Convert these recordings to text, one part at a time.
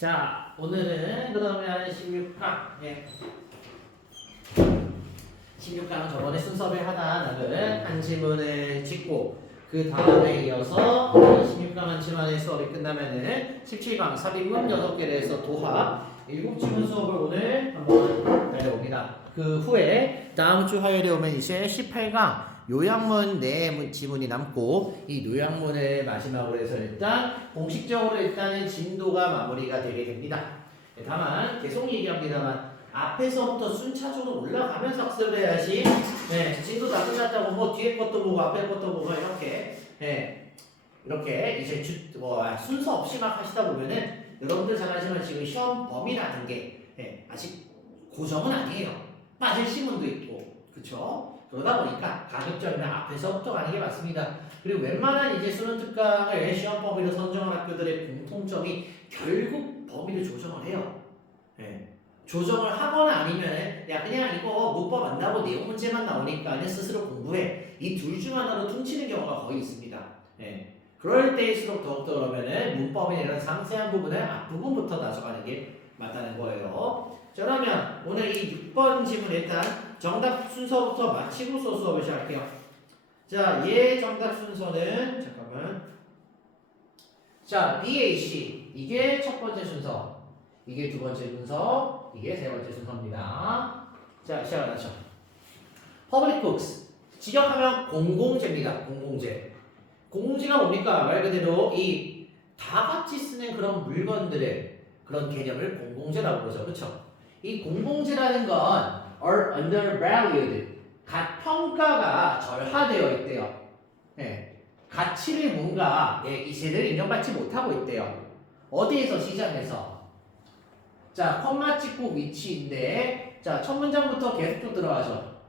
자, 오늘은 그러면 16강. 예. 16강 저번에 순서배 하다 나는 한 질문을 짓고 그 다음에 이어서 16강 한 질문의 수업이 끝나면은 17강 삽입문 6개를 해서 도하 7질문 수업을 오늘 한번 달려봅니다. 그 후에 다음 주 화요일에 오면 이제 18강 요약문 네 지문이 남고 이 요약문을 마지막으로 해서 일단 공식적으로 일단은 진도가 마무리가 되게 됩니다. 다만 계속 얘기합니다만 앞에서부터 순차적으로 올라가면서 학습을 해야지. 네, 진도 다 끝났다고 뭐 뒤에 것도 보고 앞에 것도 보고 이렇게 이렇게 이제 순서 없이 막 하시다 보면은 여러분들 잘 아시지만 지금 시험 범위라는 게 아직 고정은 아니에요. 빠질 시문도 있고, 그렇죠? 그러다 보니까 가급적이면 앞에서부터 가는 게 맞습니다. 그리고 웬만한 이제 수능 특강을 시험 범위로 선정한 학교들의 공통점이 결국 범위를 조정을 해요. 조정을 하거나 아니면 야 그냥 이거 문법 안 나오고 내용 문제만 나오니까 그냥 스스로 공부해. 이 둘 중 하나로 퉁치는 경우가 거의 있습니다. 그럴 때일수록 더욱더 그러면은 문법이나 이런 상세한 부분을 앞부분부터 가져가는 게 맞다는 거예요. 자, 그러면 오늘 이 6번 질문 일단 정답 순서부터 마치고서 수업을 시작할게요. 자, 정답 순서는 잠깐만. 자, BAC 이게 첫 번째 순서, 이게 두 번째 순서, 이게 세 번째 순서입니다. 자, 시작을 하죠. Public books 직역하면 공공재입니다. 공공재. 공공재가 뭡니까? 말 그대로 이 다 같이 쓰는 그런 물건들의 그런 개념을 공공재라고 그러죠. 그렇죠? 이 공공재라는 건 are undervalued 평가가 절하되어 있대요. 가치를 뭔가 이세를 인정받지 못하고 있대요. 어디에서? 시장에서. 자, 컴마 찍고 위치인데 자, 첫 문장부터 계속 또 들어가죠.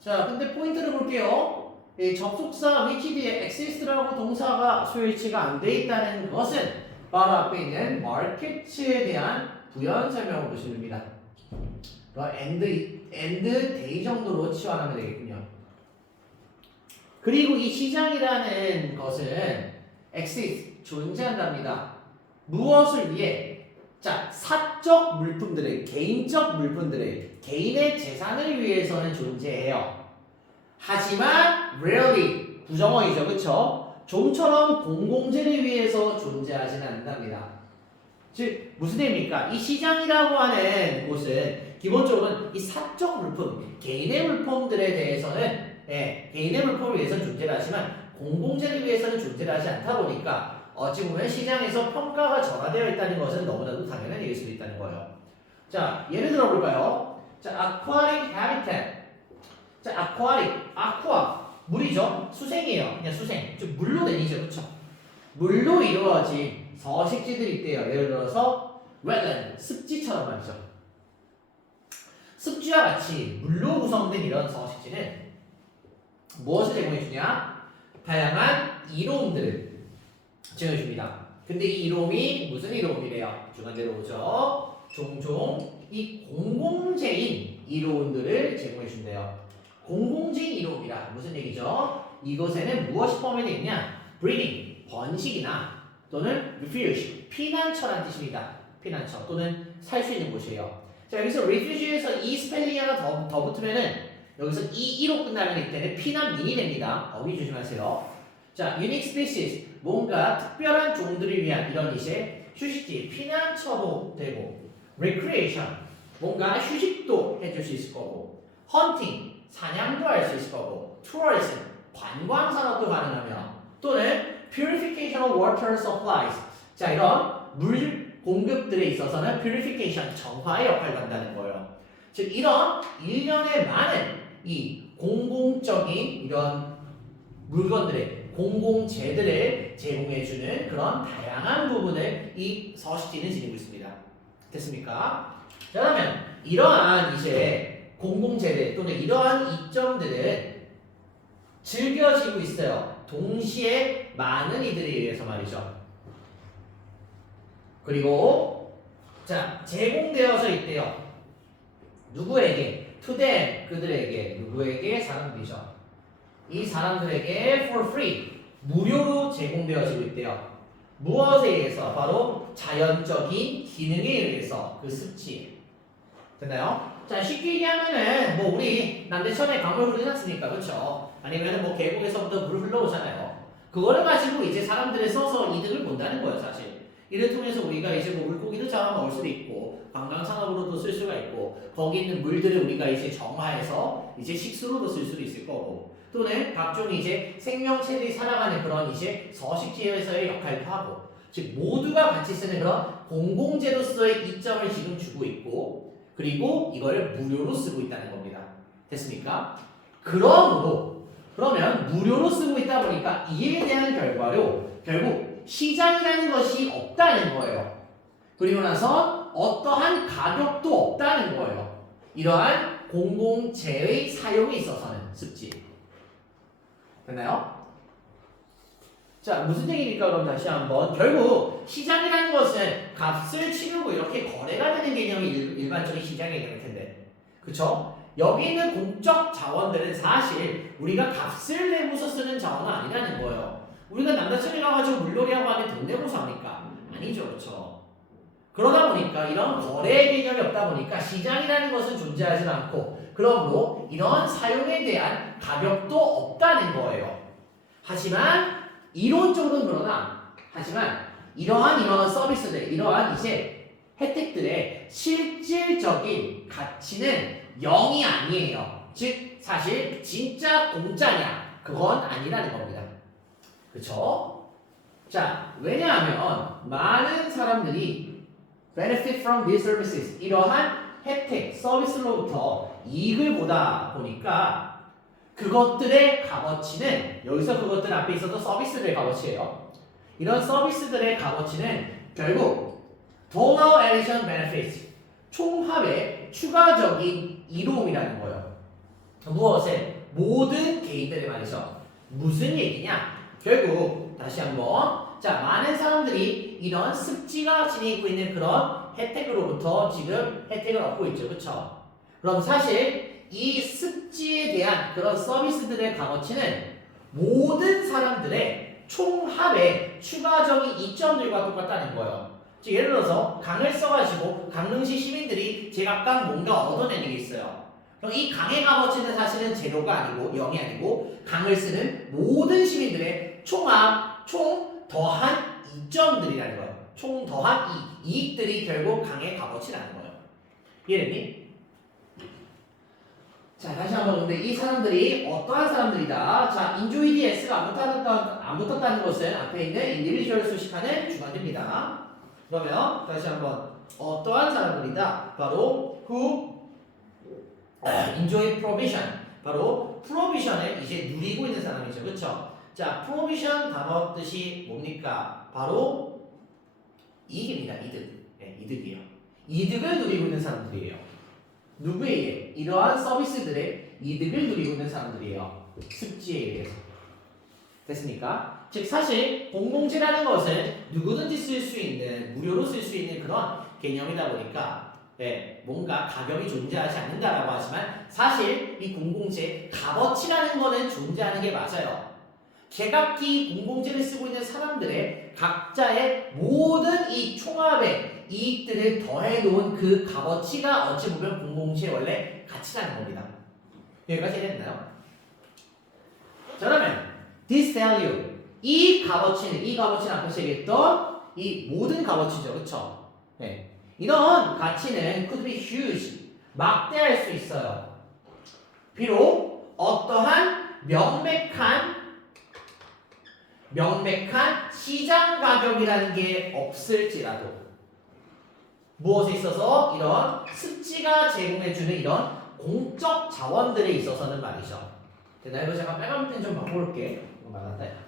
자, 근데 포인트를 볼게요. 접속사 위키드에 exist라고 동사가 수요일치가 안 돼 있다는 것은 바로 앞에 있는 market에 대한 부연 설명을 보시면 됩니다. and day 정도로 치환하면 되겠군요. 그리고 이 시장이라는 것은 exist 존재한답니다. 무엇을 위해? 자, 사적 물품들을, 개인적 물품들을, 개인의 재산을 위해서는 존재해요. 하지만 rarely 부정어이죠, 그렇죠? 좀처럼 공공재를 위해서 존재하지는 않는답니다. 즉 무슨 의미입니까? 이 시장이라고 하는 곳은 기본적으로 이 사적 물품, 개인의 물품들에 대해서는 개인의 물품을 위해서는 존재를 하지만 공공재를 위해서는 존재를 하지 않다 보니까 어찌 보면 시장에서 평가가 전환되어 있다는 것은 너무나도 당연한 얘기일 수도 있다는 거예요. 자, 예를 들어 볼까요? 자, aquatic habitat. 자, aqua 물이죠. 수생이에요. 그냥 수생. 좀 물로 내리죠, 그렇죠? 물로 이루어진 서식지들이 있대요. 예를 들어서 wetland, 습지처럼 말이죠. 습지와 같이 물로 구성된 이런 서식지는 무엇을 제공해 주냐? 다양한 이로움들을 제공해 줍니다. 근데 이 이로움이 무슨 이로움이래요? 중간대로 오죠. 종종 이 공공재인 이로움들을 제공해 준대요. 공공재인 이로움이라 무슨 얘기죠? 이곳에는 무엇이 포함되어 있냐? breeding, 번식이나 또는 refuge, 피난처란 뜻입니다. 피난처 또는 살 수 있는 곳이에요. 자, 여기서 refuge에서 이 스펠링이 하나 더 붙으면은 여기서 이로 끝나면 이때는 피난민이 됩니다. 어휘 조심하세요. 자, unique species, 뭔가 특별한 종들을 위한 이런 이제 휴식지, 피난처도 되고, recreation, 뭔가 휴식도 해줄 수 있을 거고, hunting, 사냥도 할 수 있을 거고, tourism, 관광 산업도 가능하며, 또는 purification of water supplies, 자, 이런 물 공급들에 있어서는 purification, 정화의 역할을 한다는 거예요. 즉, 이런 일련의 많은 이 공공적인 이런 물건들의 공공재들을 제공해주는 그런 다양한 부분을 이 서식지는 지니고 있습니다. 됐습니까? 자, 그러면 이러한 이제 공공재들 또는 이러한 이점들은 즐겨지고 있어요. 동시에 많은 이들에 의해서 말이죠. 그리고 자, 제공되어서 있대요. 누구에게? To them, 그들에게. 누구에게? 사람들이죠. 이 사람들에게 for free, 무료로 제공되어지고 있대요. 무엇에 의해서? 바로 자연적인 기능에 의해서 그 습지. 됐나요? 자, 쉽게 얘기하면은 뭐 우리 남대천에 강물 흐르지 않습니까? 그렇죠? 아니면은 뭐 계곡에서부터 물 흘러오잖아요. 그거를 가지고 이제 사람들이 써서 이득을 본다는 거예요, 사실. 이를 통해서 우리가 이제 뭐 물고기도 잡아 먹을 수도 있고 관광 산업으로도 쓸 수가 있고 거기 있는 물들을 우리가 이제 정화해서 이제 식수로도 쓸 수도 있을 거고 또는 각종 이제 생명체들이 살아가는 그런 이제 서식지에서의 역할도 하고 즉 모두가 같이 쓰는 그런 공공재로서의 이점을 지금 주고 있고 그리고 이걸 무료로 쓰고 있다는 겁니다. 됐습니까? 그러면 무료로 쓰고 있다 보니까 이에 대한 결과로 결국 시장이라는 것이 없다는 거예요. 그리고 나서 어떠한 가격도 없다는 거예요. 이러한 공공재의 사용에 있어서는 습지. 됐나요? 자, 무슨 얘기입니까? 그럼 다시 한번. 결국 시장이라는 것은 값을 치르고 이렇게 거래가 되는 개념이 일반적인 시장의 개념일 텐데. 그쵸? 여기 있는 공적 자원들은 사실 우리가 값을 내고서 쓰는 자원은 아니라는 거예요. 우리가 남자친구 가가지고 물놀이하고 하는데 돈 내고서 합니까? 아니죠. 그렇죠? 그러다 보니까 이런 거래 개념이 없다 보니까 시장이라는 것은 존재하지 않고 그러므로 이런 사용에 대한 가격도 없다는 거예요. 하지만 이론적으로는 그러나 하지만 이러한 서비스들 이러한 이제 혜택들의 실질적인 가치는 0이 아니에요. 즉 사실 진짜 공짜냐 그건 아니라는 겁니다. 그쵸? 자, 왜냐하면 많은 사람들이 benefit from these services 이러한 혜택, 서비스로부터 이익을 보다 보니까 그것들의 값어치는 여기서 그것들 앞에 있어도 서비스들의 값어치예요. 이런 서비스들의 값어치는 결국 total addition benefits 총합의 추가적인 이로움이라는 거예요. 무엇에? 모든 개인들의 말이죠. 무슨 얘기냐? 결국 다시 한번 자 많은 사람들이 이런 습지가 지니고 있는 그런 혜택으로부터 지금 혜택을 얻고 있죠. 그렇죠? 그럼 사실 이 습지에 대한 그런 서비스들의 값어치는 모든 사람들의 총합의 추가적인 이점들과 똑같다는 거예요. 즉 예를 들어서 강을 써가지고 강릉시 시민들이 제각각 뭔가 얻어내는 게 있어요. 그럼 이 강의 값어치는 사실은 제로가 아니고 0이 아니고 강을 쓰는 모든 시민들의 총합, 총 더한 이점들이라는 거예요. 총 더한 이익들이 결국 강의 값어치라는 거예요. 이해됐니? 자 다시 한번 근데 이 사람들이 어떠한 사람들이다. 자 인조이디 S가 안 붙었다는 것은 앞에 있는 individual 수식하는 주관입니다. 그러면 다시 한번 어떠한 사람들이다. 바로 who enjoy provision. 바로 프로비션을 이제 누리고 있는 사람이죠. 그렇죠? 자 프로비션 단어 뜻이 뭡니까? 바로 이익입니다. 이득. 네, 이득이에요. 이득을 누리고 있는 사람들이에요. 누구에게? 이러한 서비스들의 이득을 누리고 있는 사람들이에요. 습지에 의해서. 됐습니까? 즉 사실 공공재라는 것은 누구든지 쓸 수 있는 무료로 쓸 수 있는 그런 개념이다 보니까 뭔가 가격이 존재하지 않는다라고 하지만 사실 이 공공재 값어치라는 거는 존재하는 게 맞아요. 제각기 공공재를 쓰고 있는 사람들의 각자의 모든 이 총합의 이익들을 더해놓은 그 값어치가 어찌 보면 공공재의 원래 가치라는 겁니다. 여기까지 이해됐나요? 자 그러면 this value 이 값어치는 앞에서 얘기했던 이 모든 값어치죠. 그쵸? 네. 이런 가치는 could be huge 막대할 수 있어요. 비록 어떠한 명백한 시장 가격이라는 게 없을지라도 무엇에 있어서 이런 습지가 제공해주는 이런 공적 자원들에 있어서는 말이죠. 나 이거 잠깐 빨간 펜 좀 바꿔볼게. 이거 말았다.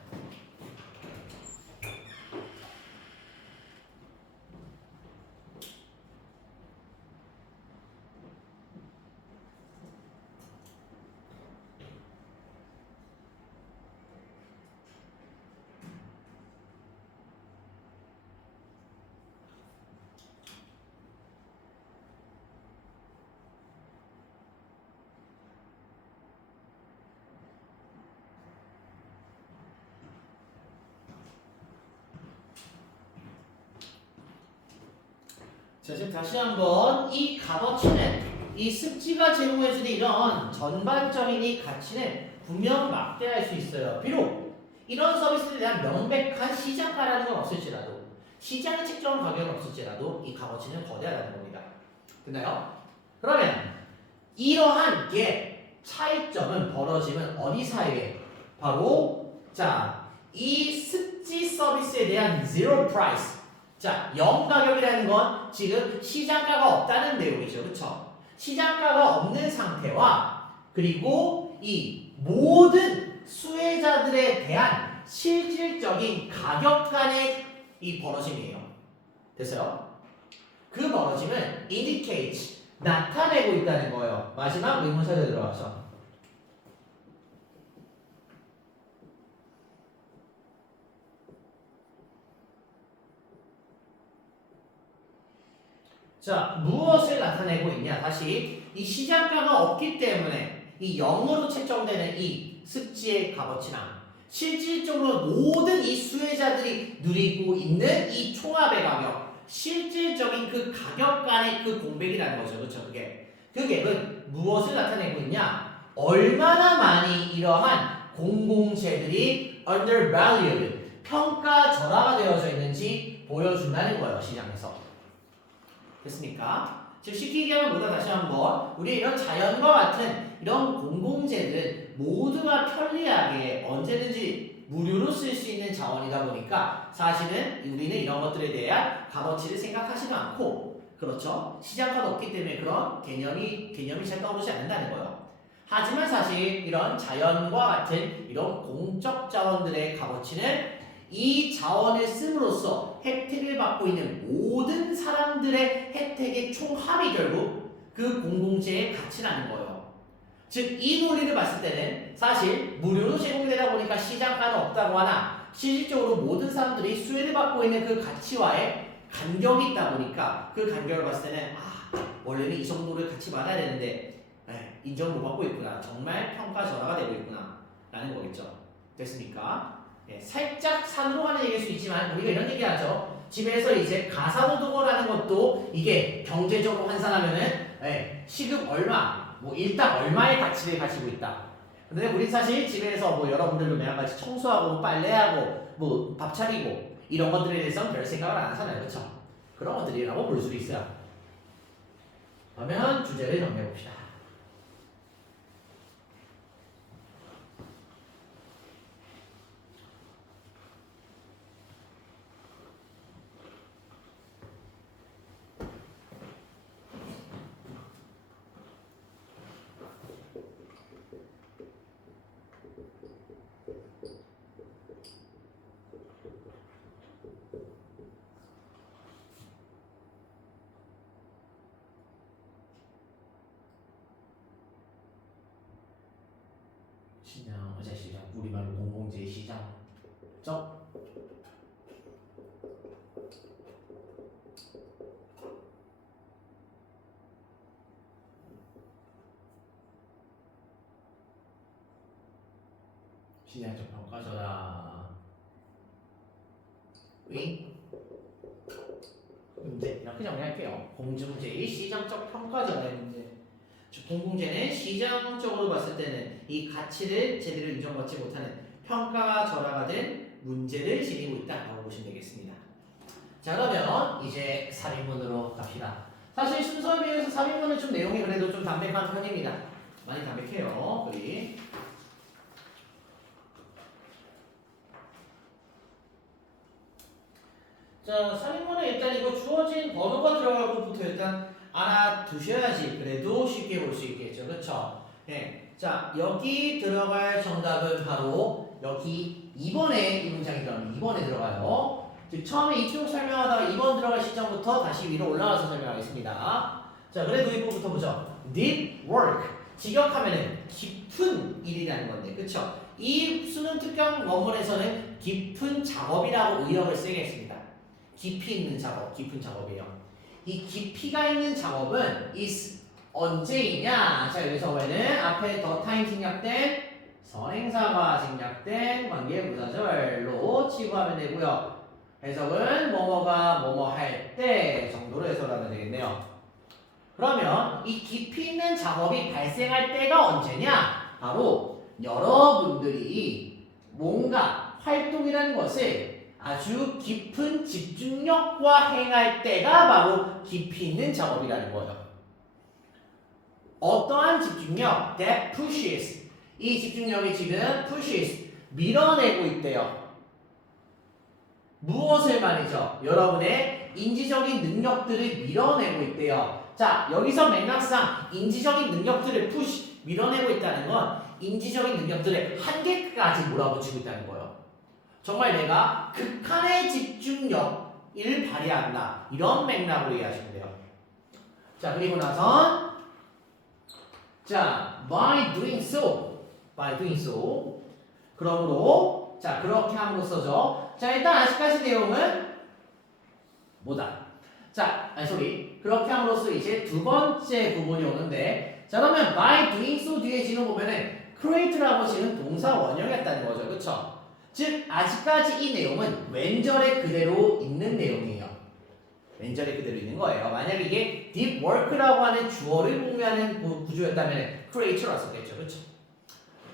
자, 지금 다시 한번 이 값어치는 이 습지가 제공해주는 이런 전반적인 이 가치는 분명 막대할 수 있어요. 비록 이런 서비스에 대한 명백한 시장가라는 건 없을지라도 시장이 책정한 가격은 없을지라도 이 값어치는 거대하다는 겁니다. 됐나요? 그러면 이러한 게 차이점은 벌어지면 어디 사이에? 바로 이 습지 서비스에 대한 zero price. 자, 0 가격이라는 건 지금 시장가가 없다는 내용이죠. 그렇죠? 시장가가 없는 상태와 그리고 이 모든 수혜자들에 대한 실질적인 가격 간의 이 벌어짐이에요. 됐어요? 그 벌어짐은 indicate, 나타내고 있다는 거예요. 마지막 의문사에 들어가서. 자, 무엇을 나타내고 있냐? 다시 이 시장가가 없기 때문에 이 0으로 책정되는 이 습지의 값어치랑 실질적으로 모든 이 수혜자들이 누리고 있는 이 총합의 가격, 실질적인 그 가격 간의 그 공백이라는 거죠. 그렇죠? 그게 그 갭은 무엇을 나타내고 있냐? 얼마나 많이 이러한 공공재들이 undervalued, 평가절하가 되어져 있는지 보여준다는 거예요. 시장에서. 됐습니까? 즉 쉽게 얘기하면 뭐다 다시 한번 우리 이런 자연과 같은 이런 공공재들은 모두가 편리하게 언제든지 무료로 쓸 수 있는 자원이다 보니까 사실은 우리는 이런 것들에 대한 값어치를 생각하지도 않고 그렇죠? 시장가도 없기 때문에 그런 개념이 잘 떠오르지 않는다는 거예요. 하지만 사실 이런 자연과 같은 이런 공적 자원들의 값어치는 이 자원을 씀으로써 혜택을 받고 있는 모든 사람들의 혜택의 총합이 결국 그 공공재의 가치라는 거예요. 즉 이 논리를 봤을 때는 사실 무료로 제공되다 보니까 시장가는 없다고 하나 실질적으로 모든 사람들이 수혜를 받고 있는 그 가치와의 간격이 있다 보니까 그 간격을 봤을 때는 원래는 이 정도를 같이 받아야 되는데 인정을 못 받고 있구나. 정말 평가절하가 되고 있구나 라는 거겠죠. 됐습니까? 살짝 산으로 가는 얘기일 수 있지만 우리가 이런 얘기 하죠. 집에서 이제 가사노동어라는 것도 이게 경제적으로 환산하면은 시급 얼마, 뭐 일당 얼마의 가치를 가지고 있다. 근데 우리 사실 집에서 뭐 여러분들도 매일같이 청소하고 빨래하고 뭐 밥 차리고 이런 것들에 대해서는 별 생각을 안 하잖아요. 그렇죠? 그런 것들이라고 볼 수도 있어요. 그러면 주제를 정리해 봅시다. 시장, 시장, 우리말로 공공재 시장. 죠? 시장적 평가서다. 문제 이렇게 정리할게요. 공중재의 시장적 평가절하의 문제. 공공재는 시장적으로 봤을 때는 이 가치를 제대로 인정받지 못하는 평가가 절하가 된 문제를 지니고 있다라고 보시면 되겠습니다. 자, 그러면 이제 3인문으로 갑시다. 사실 순서에 비해서 3인문은 좀 내용이 그래도 좀 담백한 편입니다. 많이 담백해요. 우리. 자, 3인문은 일단 이거 주어진 번호가 들어갈 것부터 일단 알아두셔야지 그래도 쉽게 볼 수 있겠죠. 그렇죠? 네. 자, 여기 들어갈 정답은 바로 여기 2번에 이 문장이죠. 2번에 들어가요. 즉 처음에 이쪽 설명하다가 2번 들어갈 시점부터 다시 위로 올라가서 설명하겠습니다. 자, 그래도 이 부분부터 보죠. Deep work. 직역하면은 깊은 일이라는 건데, 그렇죠? 이 수능 특강 원문에서는 깊은 작업이라고 의역을 쓰겠습니다. 깊이 있는 작업, 깊은 작업이에요. 이 깊이가 있는 작업은 is 언제이냐? 자, 여기서 왜는 앞에 the time 생략된 선행사가 생략된 관계부사절로 치부하면 되고요. 해석은 뭐뭐가 뭐뭐 할 때 정도로 해석을 하면 되겠네요. 그러면 이 깊이 있는 작업이 발생할 때가 언제냐? 바로 여러분들이 뭔가 활동이라는 것을 아주 깊은 집중력과 행할 때가 바로 깊이 있는 작업이라는 거예요. 어떠한 집중력? That pushes. 이 집중력이 지금 pushes. 밀어내고 있대요. 무엇을 말이죠? 여러분의 인지적인 능력들을 밀어내고 있대요. 자, 여기서 맥락상 인지적인 능력들을 밀어내고 있다는 건 인지적인 능력들의 한계까지 몰아붙이고 있다는 거예요. 정말 내가 극한의 집중력을 발휘한다. 이런 맥락으로 이해하시면 돼요. 자, 그리고 나선 자, by doing so. 그러므로 자, 그렇게 함으로써죠. 자, 일단 아직까지 내용은 뭐다? 자, 그렇게 함으로써 이제 두 번째 부분이 오는데, 자, 그러면 by doing so 뒤에 지금 보면은 create라고 지금 동사 원형이었다는 거죠. 그쵸? 즉, 아직까지 이 내용은 왼절에 그대로 있는 내용이에요. 왼절에 그대로 있는 거예요. 만약에 이게 deep work라고 하는 주어를 공유하는 구조였다면 create라고 썼겠죠. 그쵸?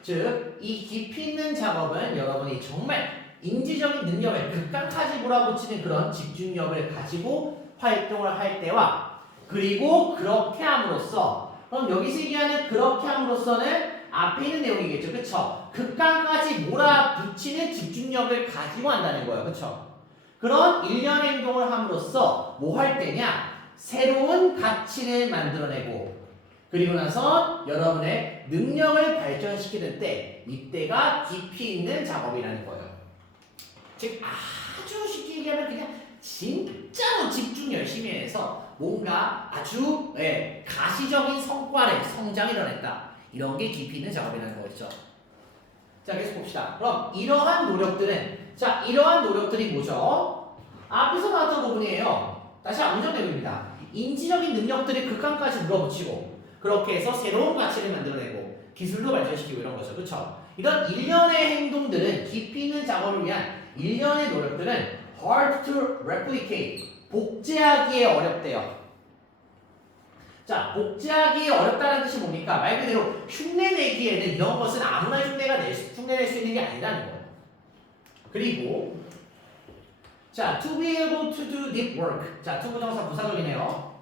즉, 이 깊이 있는 작업은 여러분이 정말 인지적인 능력을 극강까지 몰아붙이는 그런 집중력을 가지고 활동을 할 때와 그리고 그렇게 함으로써 그럼 여기서 얘기하는 그렇게 함으로써는 앞에 있는 내용이겠죠. 그쵸? 극강까지 몰아붙이는 집중력을 가지고 한다는 거예요. 그쵸? 그런 일련의 행동을 함으로써 뭐 할 때냐? 새로운 가치를 만들어내고 그리고 나서 여러분의 능력을 발전시키는 때 이때가 깊이 있는 작업이라는 거예요. 즉 아주 쉽게 얘기하면 그냥 진짜로 집중 열심히 해서 뭔가 아주 가시적인 성장을 이뤄냈다. 이런 게 깊이 있는 작업이라는 거겠죠. 자, 계속 봅시다. 그럼 이러한 노력들이 뭐죠? 앞에서 나왔던 부분이에요. 다시 암정 내용입니다. 인지적인 능력들을 극한까지 물어붙이고 그렇게 해서 새로운 가치를 만들어내고 기술로 발전시키고 이런 거죠. 그렇죠? 이런 일련의 행동들은 깊이 있는 작업을 위한 일련의 노력들은 hard to replicate. 복제하기에 어렵대요. 자, 복제하기 어렵다는 뜻이 뭡니까? 말 그대로 흉내내기에는 이런 것은 아무나 흉내낼 수 있는 게 아니라는 거예요. 그리고 자, to be able to do deep work. 자, 투부정사 부사적이네요.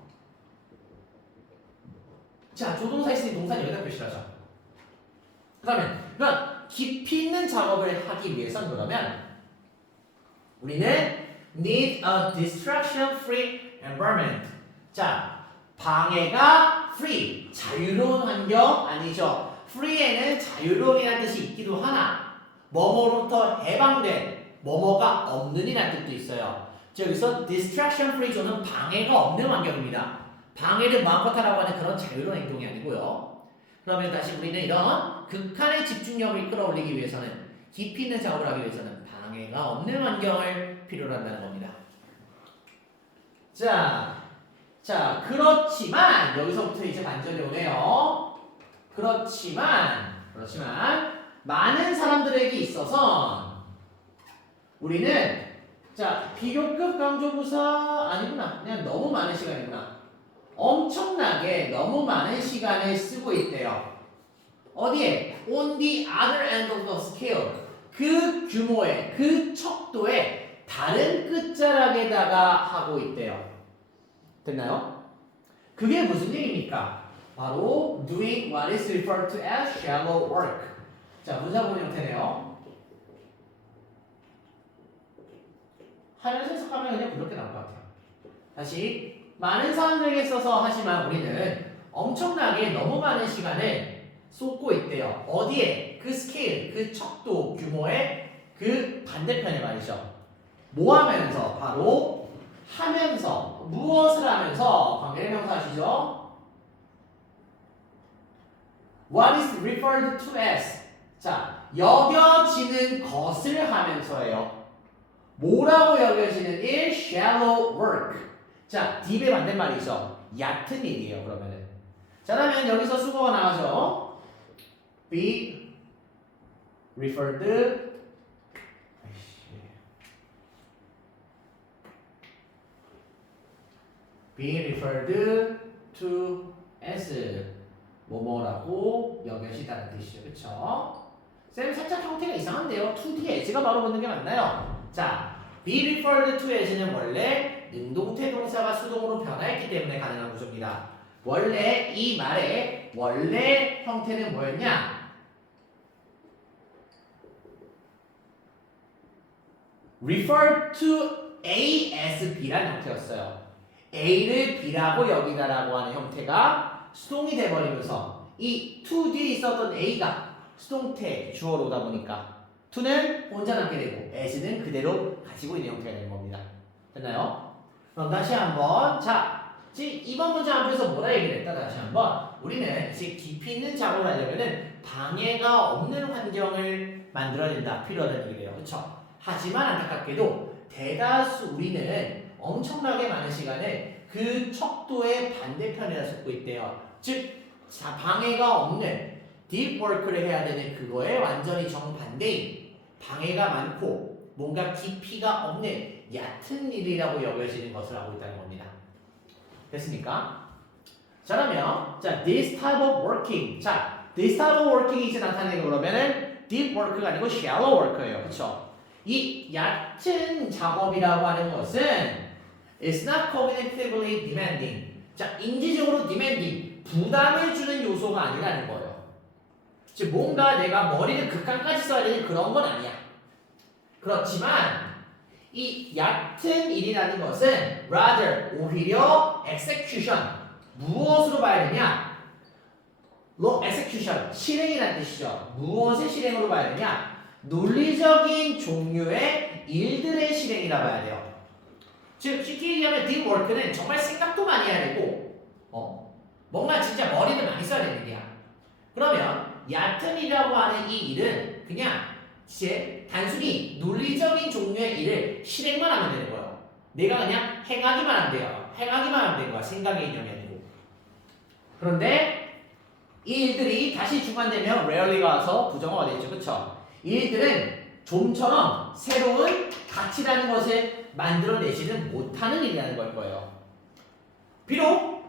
자, 조동사 있으니 동사는 여기다 표시를 하죠. 그러면 깊이 있는 작업을 하기 위해서는 그러면 우리는 need a distraction-free environment. 자, 방해가 free, 자유로운 환경 아니죠. free에는 자유로운이라는 뜻이 있기도 하나 뭐뭐로부터 해방된, 뭐뭐가 없는 이라는 뜻도 있어요. 자, 여기서 distraction-free 존은 방해가 없는 환경입니다. 방해를 마음껏 하라고 하는 그런 자유로운 행동이 아니고요. 그러면 다시 우리는 이런 극한의 집중력을 끌어올리기 위해서는 깊이 있는 작업을 하기 위해서는 방해가 없는 환경을 필요로 한다는 겁니다. 자, 그렇지만 여기서부터 이제 반전이 오네요. 그렇지만 많은 사람들에게 있어서 우리는 자, 비교급 강조부사 아니구나. 그냥 너무 많은 시간이구나. 엄청나게 너무 많은 시간을 쓰고 있대요. 어디에? On the other end of the scale. 그 규모의, 그 척도의 다른 끝자락에다가 하고 있대요. 됐나요? 그게 무슨 얘기입니까? 바로 doing what is referred to as shallow work. 자, 문사본 형태네요. 하면서 해석하면 그냥 그렇게 나올 것 같아요. 다시 많은 사람들에게 써서 하지만 우리는 엄청나게 너무 많은 시간을 쏟고 있대요. 어디에? 그 스케일, 그 척도 규모의 그 반대편에 말이죠. 뭐 하면서? 바로 하면서. 무엇을 하면서? 관계대명사 아시죠? What is referred to as? 자, 여겨지는 것을 하면서예요. 뭐라고 여겨지는 일? Shallow work. 자, deep의 반대말이죠. 얕은 일이에요. 그러면은. 자, 그러면 여기서 수거가 나가죠. be referred being referred to as 뭐뭐라고 여겨지다는 뜻이죠. 그쵸? 쌤 살짝 형태가 이상한데요. to the as가 바로 붙는 게 맞나요? 자, be referred to as는 원래 능동태 동사가 수동으로 변화했기 때문에 가능한 구조입니다. 원래 이 말의 원래 형태는 뭐였냐? refer to A as B라는 형태였어요. A를 B라고 여기다라고 하는 형태가 수동이 돼버리면서 이 to 뒤에 있었던 A가 수동태 주어로 오다 보니까 to는 혼자 남게 되고 as는 그대로 가지고 있는 형태가 되는 겁니다. 됐나요? 그럼 다시 한번 자 이번 문장 앞에서 뭐라 얘기를 했다 다시 한번 우리는 이제 깊이 있는 작업을 하려면은 방해가 없는 환경을 만들어낸다 필요하다는 얘기예요. 그렇죠? 하지만 안타깝게도 대다수 우리는 엄청나게 많은 시간을 그 척도의 반대편이라 쓰고 있대요. 즉 방해가 없는 deep work를 해야 되는 그거에 완전히 정반대인 방해가 많고 뭔가 깊이가 없는 얕은 일이라고 여겨지는 것을 하고 있다는 겁니다. 됐습니까? 자 그러면 자 this type of working 자 this type of working이 이제 나타내는 그러면은 deep work가 아니고 shallow work예요. 그렇죠? 이 얕은 작업이라고 하는 것은 is not cognitively demanding 자 인지적으로 demanding 부담을 주는 요소가 아니라는 거예요. 즉 뭔가 내가 머리를 극한까지 써야 되는 그런 건 아니야. 그렇지만 이 얕은 일이라는 것은 rather 오히려 execution 무엇으로 봐야 되냐? execution 실행이라는 뜻이죠. 무엇의 실행으로 봐야 되냐? 논리적인 종류의 일들의 실행이라 봐야 돼요. 즉 쉽게 얘기하면 deep work는 정말 생각도 많이 해야 되고 뭔가 진짜 머리를 많이 써야 되는 일이야. 그러면 얕은 일이라고 하는 이 일은 그냥 이제 단순히 논리적인 종류의 일을 실행만 하면 되는 거예요. 내가 그냥 행하기만 하면 돼요. 행하기만 하면 되는 거야. 생각의 이념이 아니고. 그런데 이 일들이 다시 중간되면 rarely가 와서 부정어가 되죠. 그쵸? 이 일들은 좀처럼 새로운 가치라는 것을 만들어내지는 못하는 일이라는 걸 거예요. 비록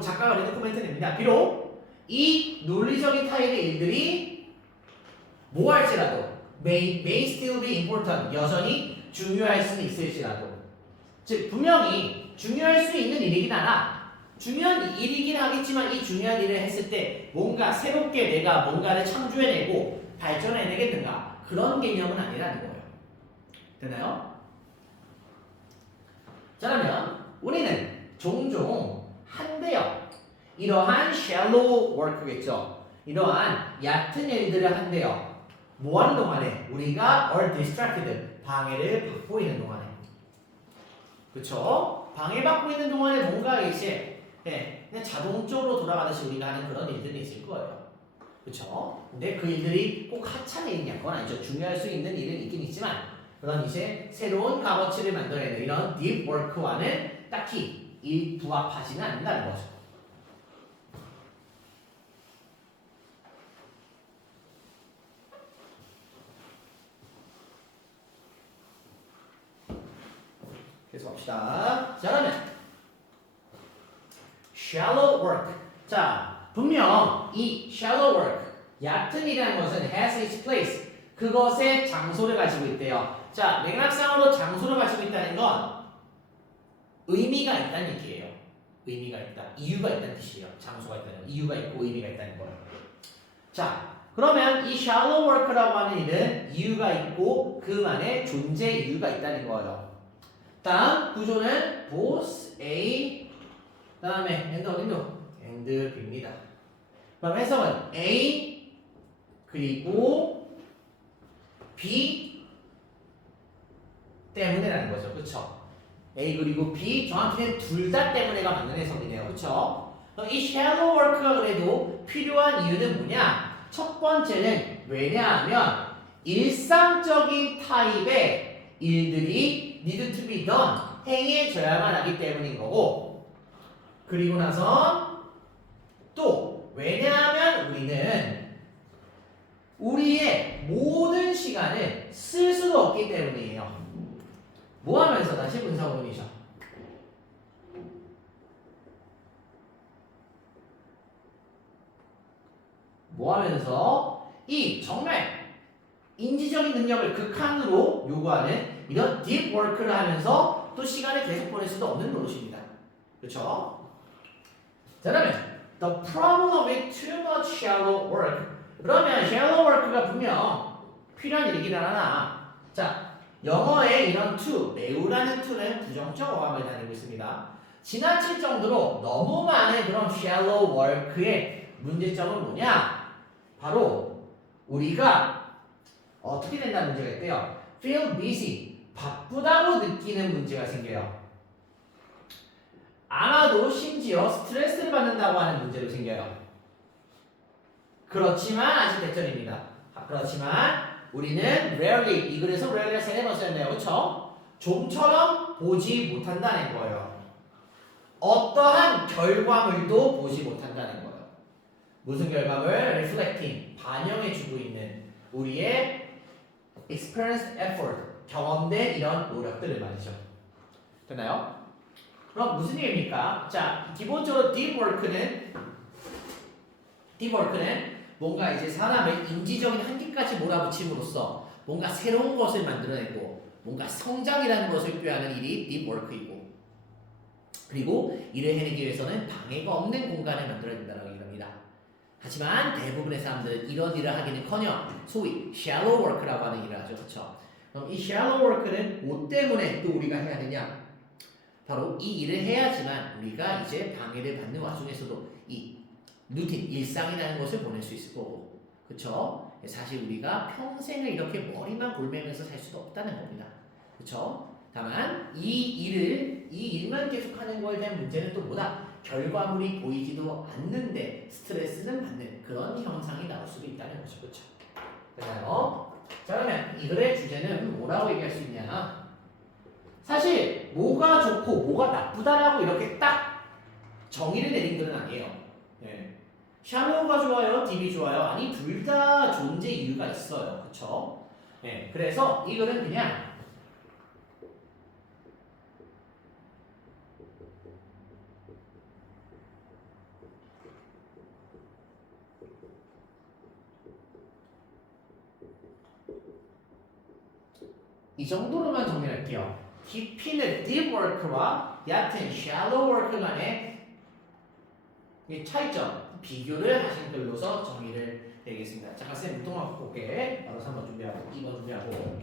작가가 그래도 코멘트 냅니다. 비록 이 논리적인 타입의 일들이 뭐 할지라도 may still be important 여전히 중요할 수는 있을지라도 즉 분명히 중요할 수 있는 일이긴 하나 중요한 일이긴 하겠지만 이 중요한 일을 했을 때 뭔가 새롭게 내가 뭔가를 창조해내고 발전해내겠는가 그런 개념은 아니라는 거예요. 되나요? 자 그러면 우리는 종종 한대요. 이러한 shallow work겠죠. 이러한 얕은 일들을 한대요. 뭐 하는 동안에? 우리가 are distracted, 방해를 받고 있는 동안에. 그쵸? 방해받고 있는 동안에 뭔가 이제 그냥 자동적으로 돌아가듯이 우리가 하는 그런 일들이 있을 거예요. 그쵸? 근데 그 일들이 꼭 하찮은 일이냐? 그건 아니죠. 중요할 수 있는 일은 있긴 있지만 그런 이제 새로운 값어치를 만들어내는 이런 deep work와는 딱히 부합하지는 않는다는 거죠. 계속 봅시다. 자, 그러면 shallow work. 자, 분명 이 shallow work, 얕은 일이라는 것은 has its place. 그것의 장소를 가지고 있대요. 자, 맥락상으로 장소를 가지고 있다는 건 의미가 있다는 얘기예요. 의미가 있다. 이유가 있다는 뜻이에요. 장소가 있다는 이유가 있고 의미가 있다는 거예요. 자, 그러면 이 shallow work라고 하는 일은 이유가 있고 그만의 존재 이유가 있다는 거예요. 다음 구조는 both A 다음에 and B입니다. 그럼 해석은 A 그리고 B 때문에라는 거죠. 그쵸? A 그리고 B 정확히는 둘 다 때문에가 맞는 해석이네요. 그쵸? 그럼 이 shallow work가 그래도 필요한 이유는 뭐냐? 첫 번째는 왜냐하면 일상적인 타입의 일들이 need to be done 행해져야만 하기 때문인 거고 그리고 나서 또 왜냐하면 우리는 우리의 모든 시간을 쓸 수도 없기 때문이에요. 뭐 하면서 다시 분사구문이죠. 뭐 하면서 이 정말 인지적인 능력을 극한으로 요구하는 이런 deep work를 하면서 또 시간을 계속 보낼 수도 없는 노릇입니다. 그렇죠? 자, 그러면 the problem of it too much shallow work. 그러면 shallow work가 분명 필요한 일이긴 하나. 자, 영어에 이런 to, 매우라는 to는 부정적 어감을 다니고 있습니다. 지나칠 정도로 너무 많은 그런 shallow work의 문제점은 뭐냐? 바로 우리가 어떻게 된다는 문제가 있대요. feel busy, 바쁘다고 느끼는 문제가 생겨요. 아마도 심지어 스트레스를 받는다고 하는 문제도 생겨요. 그렇지만 아직 대전입니다. 그렇지만 우리는 rarely, 이 글에서 rarely 3번 썼네요. 그렇죠? 좀처럼 보지 못한다는 거예요. 어떠한 결과물도 보지 못한다는 거예요. 무슨 결과물? reflecting, 반영해주고 있는 우리의 experienced effort, 경험된 이런 노력들을 말이죠. 됐나요? 그럼 무슨 얘기입니까? 자, 기본적으로 deep work는 뭔가 이제 사람의 인지적인 한계까지 몰아붙임으로써 뭔가 새로운 것을 만들어내고 뭔가 성장이라는 것을 꾀하는 일이 deep work이고, 그리고 이를 해내기 위해서는 방해가 없는 공간을 만들어야 된다고 얘기합니다. 하지만 대부분의 사람들은 이런 일을 하기는커녕 소위 shallow work라고 하는 일을 하죠. 그렇죠? 그럼 이 shallow work는 뭐 때문에 또 우리가 해야 되냐? 바로 이 일을 해야지만 우리가 이제 방해를 받는 와중에서도 이 루틴, 일상이라는 것을 보낼 수 있을 거고, 그쵸? 사실 우리가 평생을 이렇게 머리만 골매면서 살 수도 없다는 겁니다. 그쵸? 다만 이 일만 계속하는 거에 대한 문제는 또 뭐다? 결과물이 보이지도 않는데 스트레스는 받는 그런 현상이 나올 수도 있다는 거죠. 그쵸? 됐나요? 자, 그러면 이 글의 주제는 뭐라고 얘기할 수 있냐? 사실 뭐가 좋고 뭐가 나쁘다라고 이렇게 딱 정의를 내린 글은 아니에요. 네. 샬로우가 좋아요? 딥이 좋아요? 아니, 둘 다 존재 이유가 있어요. 그쵸? 네. 그래서 이 글은 그냥 이 정도로만 정리할게요. 깊이는 deep work와 얕은 shallow work 간의 이 차이점, 비교를 하신 글로서 정의를 내겠습니다. 잠깐 쌤 운동화 갖고 올게. 바로 3번 준비하고 2번 준비하고.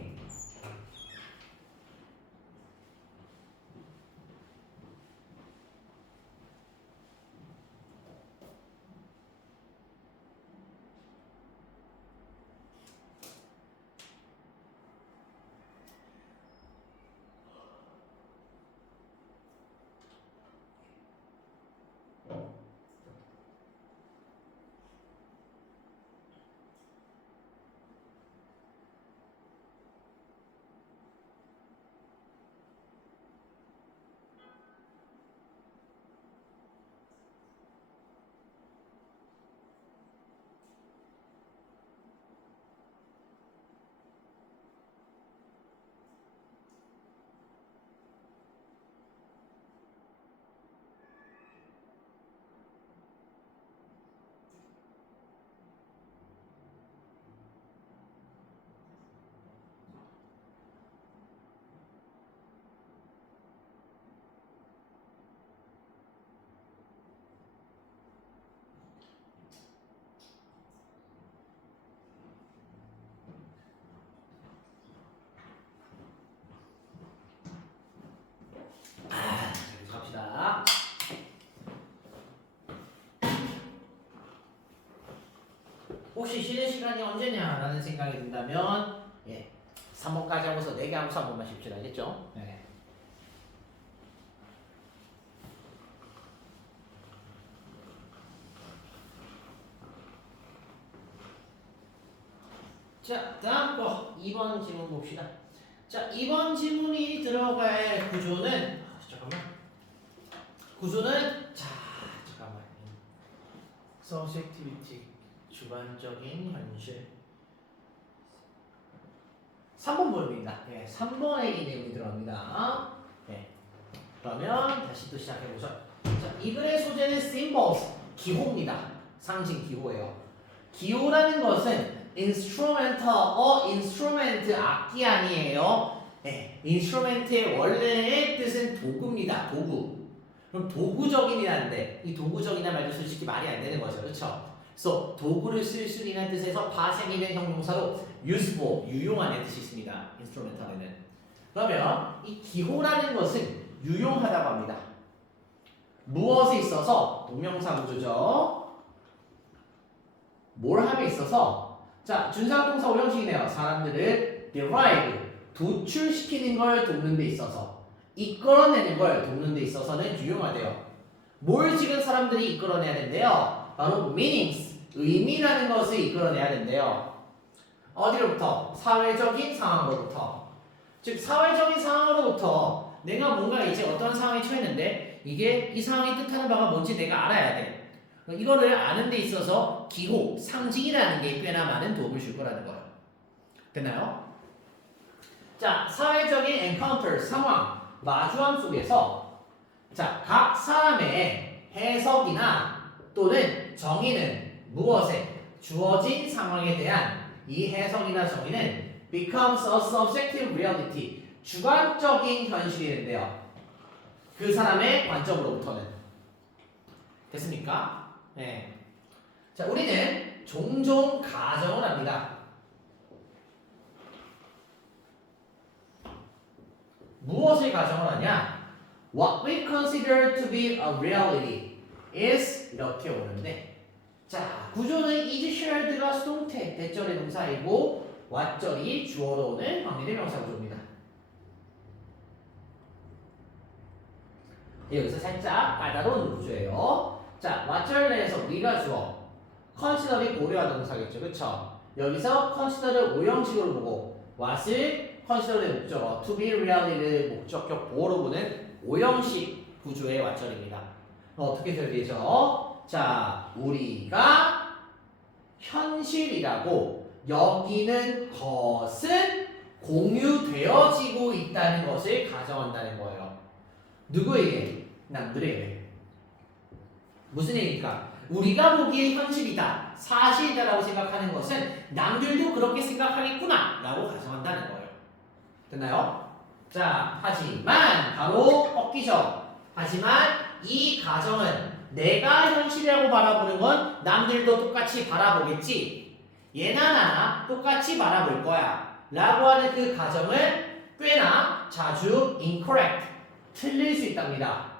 갑시다. 혹시 쉬는 시간이 언제냐라는 생각이 든다면 3번까지 하고서 4개 하고서 한 번만 쉽시다. 알겠죠? 네. 자, 다음 거 2번 질문 봅시다. 자, 2번 질문이 들어갈 구조는 잠깐만. subjectivity, 주관적인 현실. 3번 보입니다. 3번에 이 내용이 들어갑니다. 그러면 다시 또 시작해보죠. 자, 이 글의 소재는 symbols, 기호입니다. 상징 기호예요. 기호라는 것은 instrumental, instrument 악기 아니에요. 네, instrument의 원래의 뜻은 도구입니다. 도구. 그럼 도구적인이라는데 이 도구적이나 말도 솔직히 말이 안 되는 거죠, 그렇죠? 그래서 도구를 쓸 수 있는 뜻에서 파생이된 형용사로 useful, 유용한의 뜻이 있습니다. instrumental에는. 그러면 이 기호라는 것은 유용하다고 합니다. 무엇에 있어서? 동명사 구조죠. 뭘 함에 있어서? 자, 준사동사 오형식이네요. 사람들을 derive, 도출시키는 걸 돕는 데 있어서, 이끌어내는 걸 돕는 데 있어서는 유용하대요. 뭘 지금 사람들이 이끌어내야 된대요? 바로 meanings, 의미라는 것을 이끌어내야 된대요. 어디로부터? 사회적인 상황으로부터. 즉 사회적인 상황으로부터 내가 뭔가 이제 어떤 상황에 처했는데 이게 이 상황이 뜻하는 바가 뭔지 내가 알아야 돼. 이거를 아는 데 있어서 기호, 상징이라는 게 꽤나 많은 도움을 줄 거라는 거예요. 됐나요? 자, 사회적인 encounter, 상황, 마주함 속에서 자, 각 사람의 해석이나 또는 정의는 무엇에 주어진 상황에 대한 이 해석이나 정의는 becomes a subjective reality, 주관적인 현실이 된대요. 그 사람의 관점으로부터는. 됐습니까? 네. 자, 우리는 종종 가정을 합니다. 무엇을 가정을 하냐? What we consider to be a reality is 이렇게 오는데, 자, 구조는 is shared가 수동태, 대절의 동사이고 what절이 주어로 오는 확률의 명사 구조입니다. 여기서 살짝 까다로운 구조예요. 자, what절 내에서 we가 주어, consider이 고려와 동사겠죠, 그렇죠? 여기서 consider를 오형식으로 보고 what을 consider의 목적어 to be reality를 목적격 보호로 보는 오형식 구조의 what절입니다. 어떻게 되죠? 자, 우리가 현실이라고 여기는 것은 공유되어지고 있다는 것을 가정한다는 거예요. 누구에게? 남들에게. 무슨 얘기입니까? 우리가 보기에 현실이다, 사실이다라고 생각하는 것은 남들도 그렇게 생각하겠구나 라고 가정한다는 거예요. 됐나요? 자, 하지만 바로 꺾이죠. 하지만 이 가정은 내가 현실이라고 바라보는 건 남들도 똑같이 바라보겠지, 얘나 나나 똑같이 바라볼 거야 라고 하는 그 가정은 꽤나 자주 incorrect, 틀릴 수 있답니다.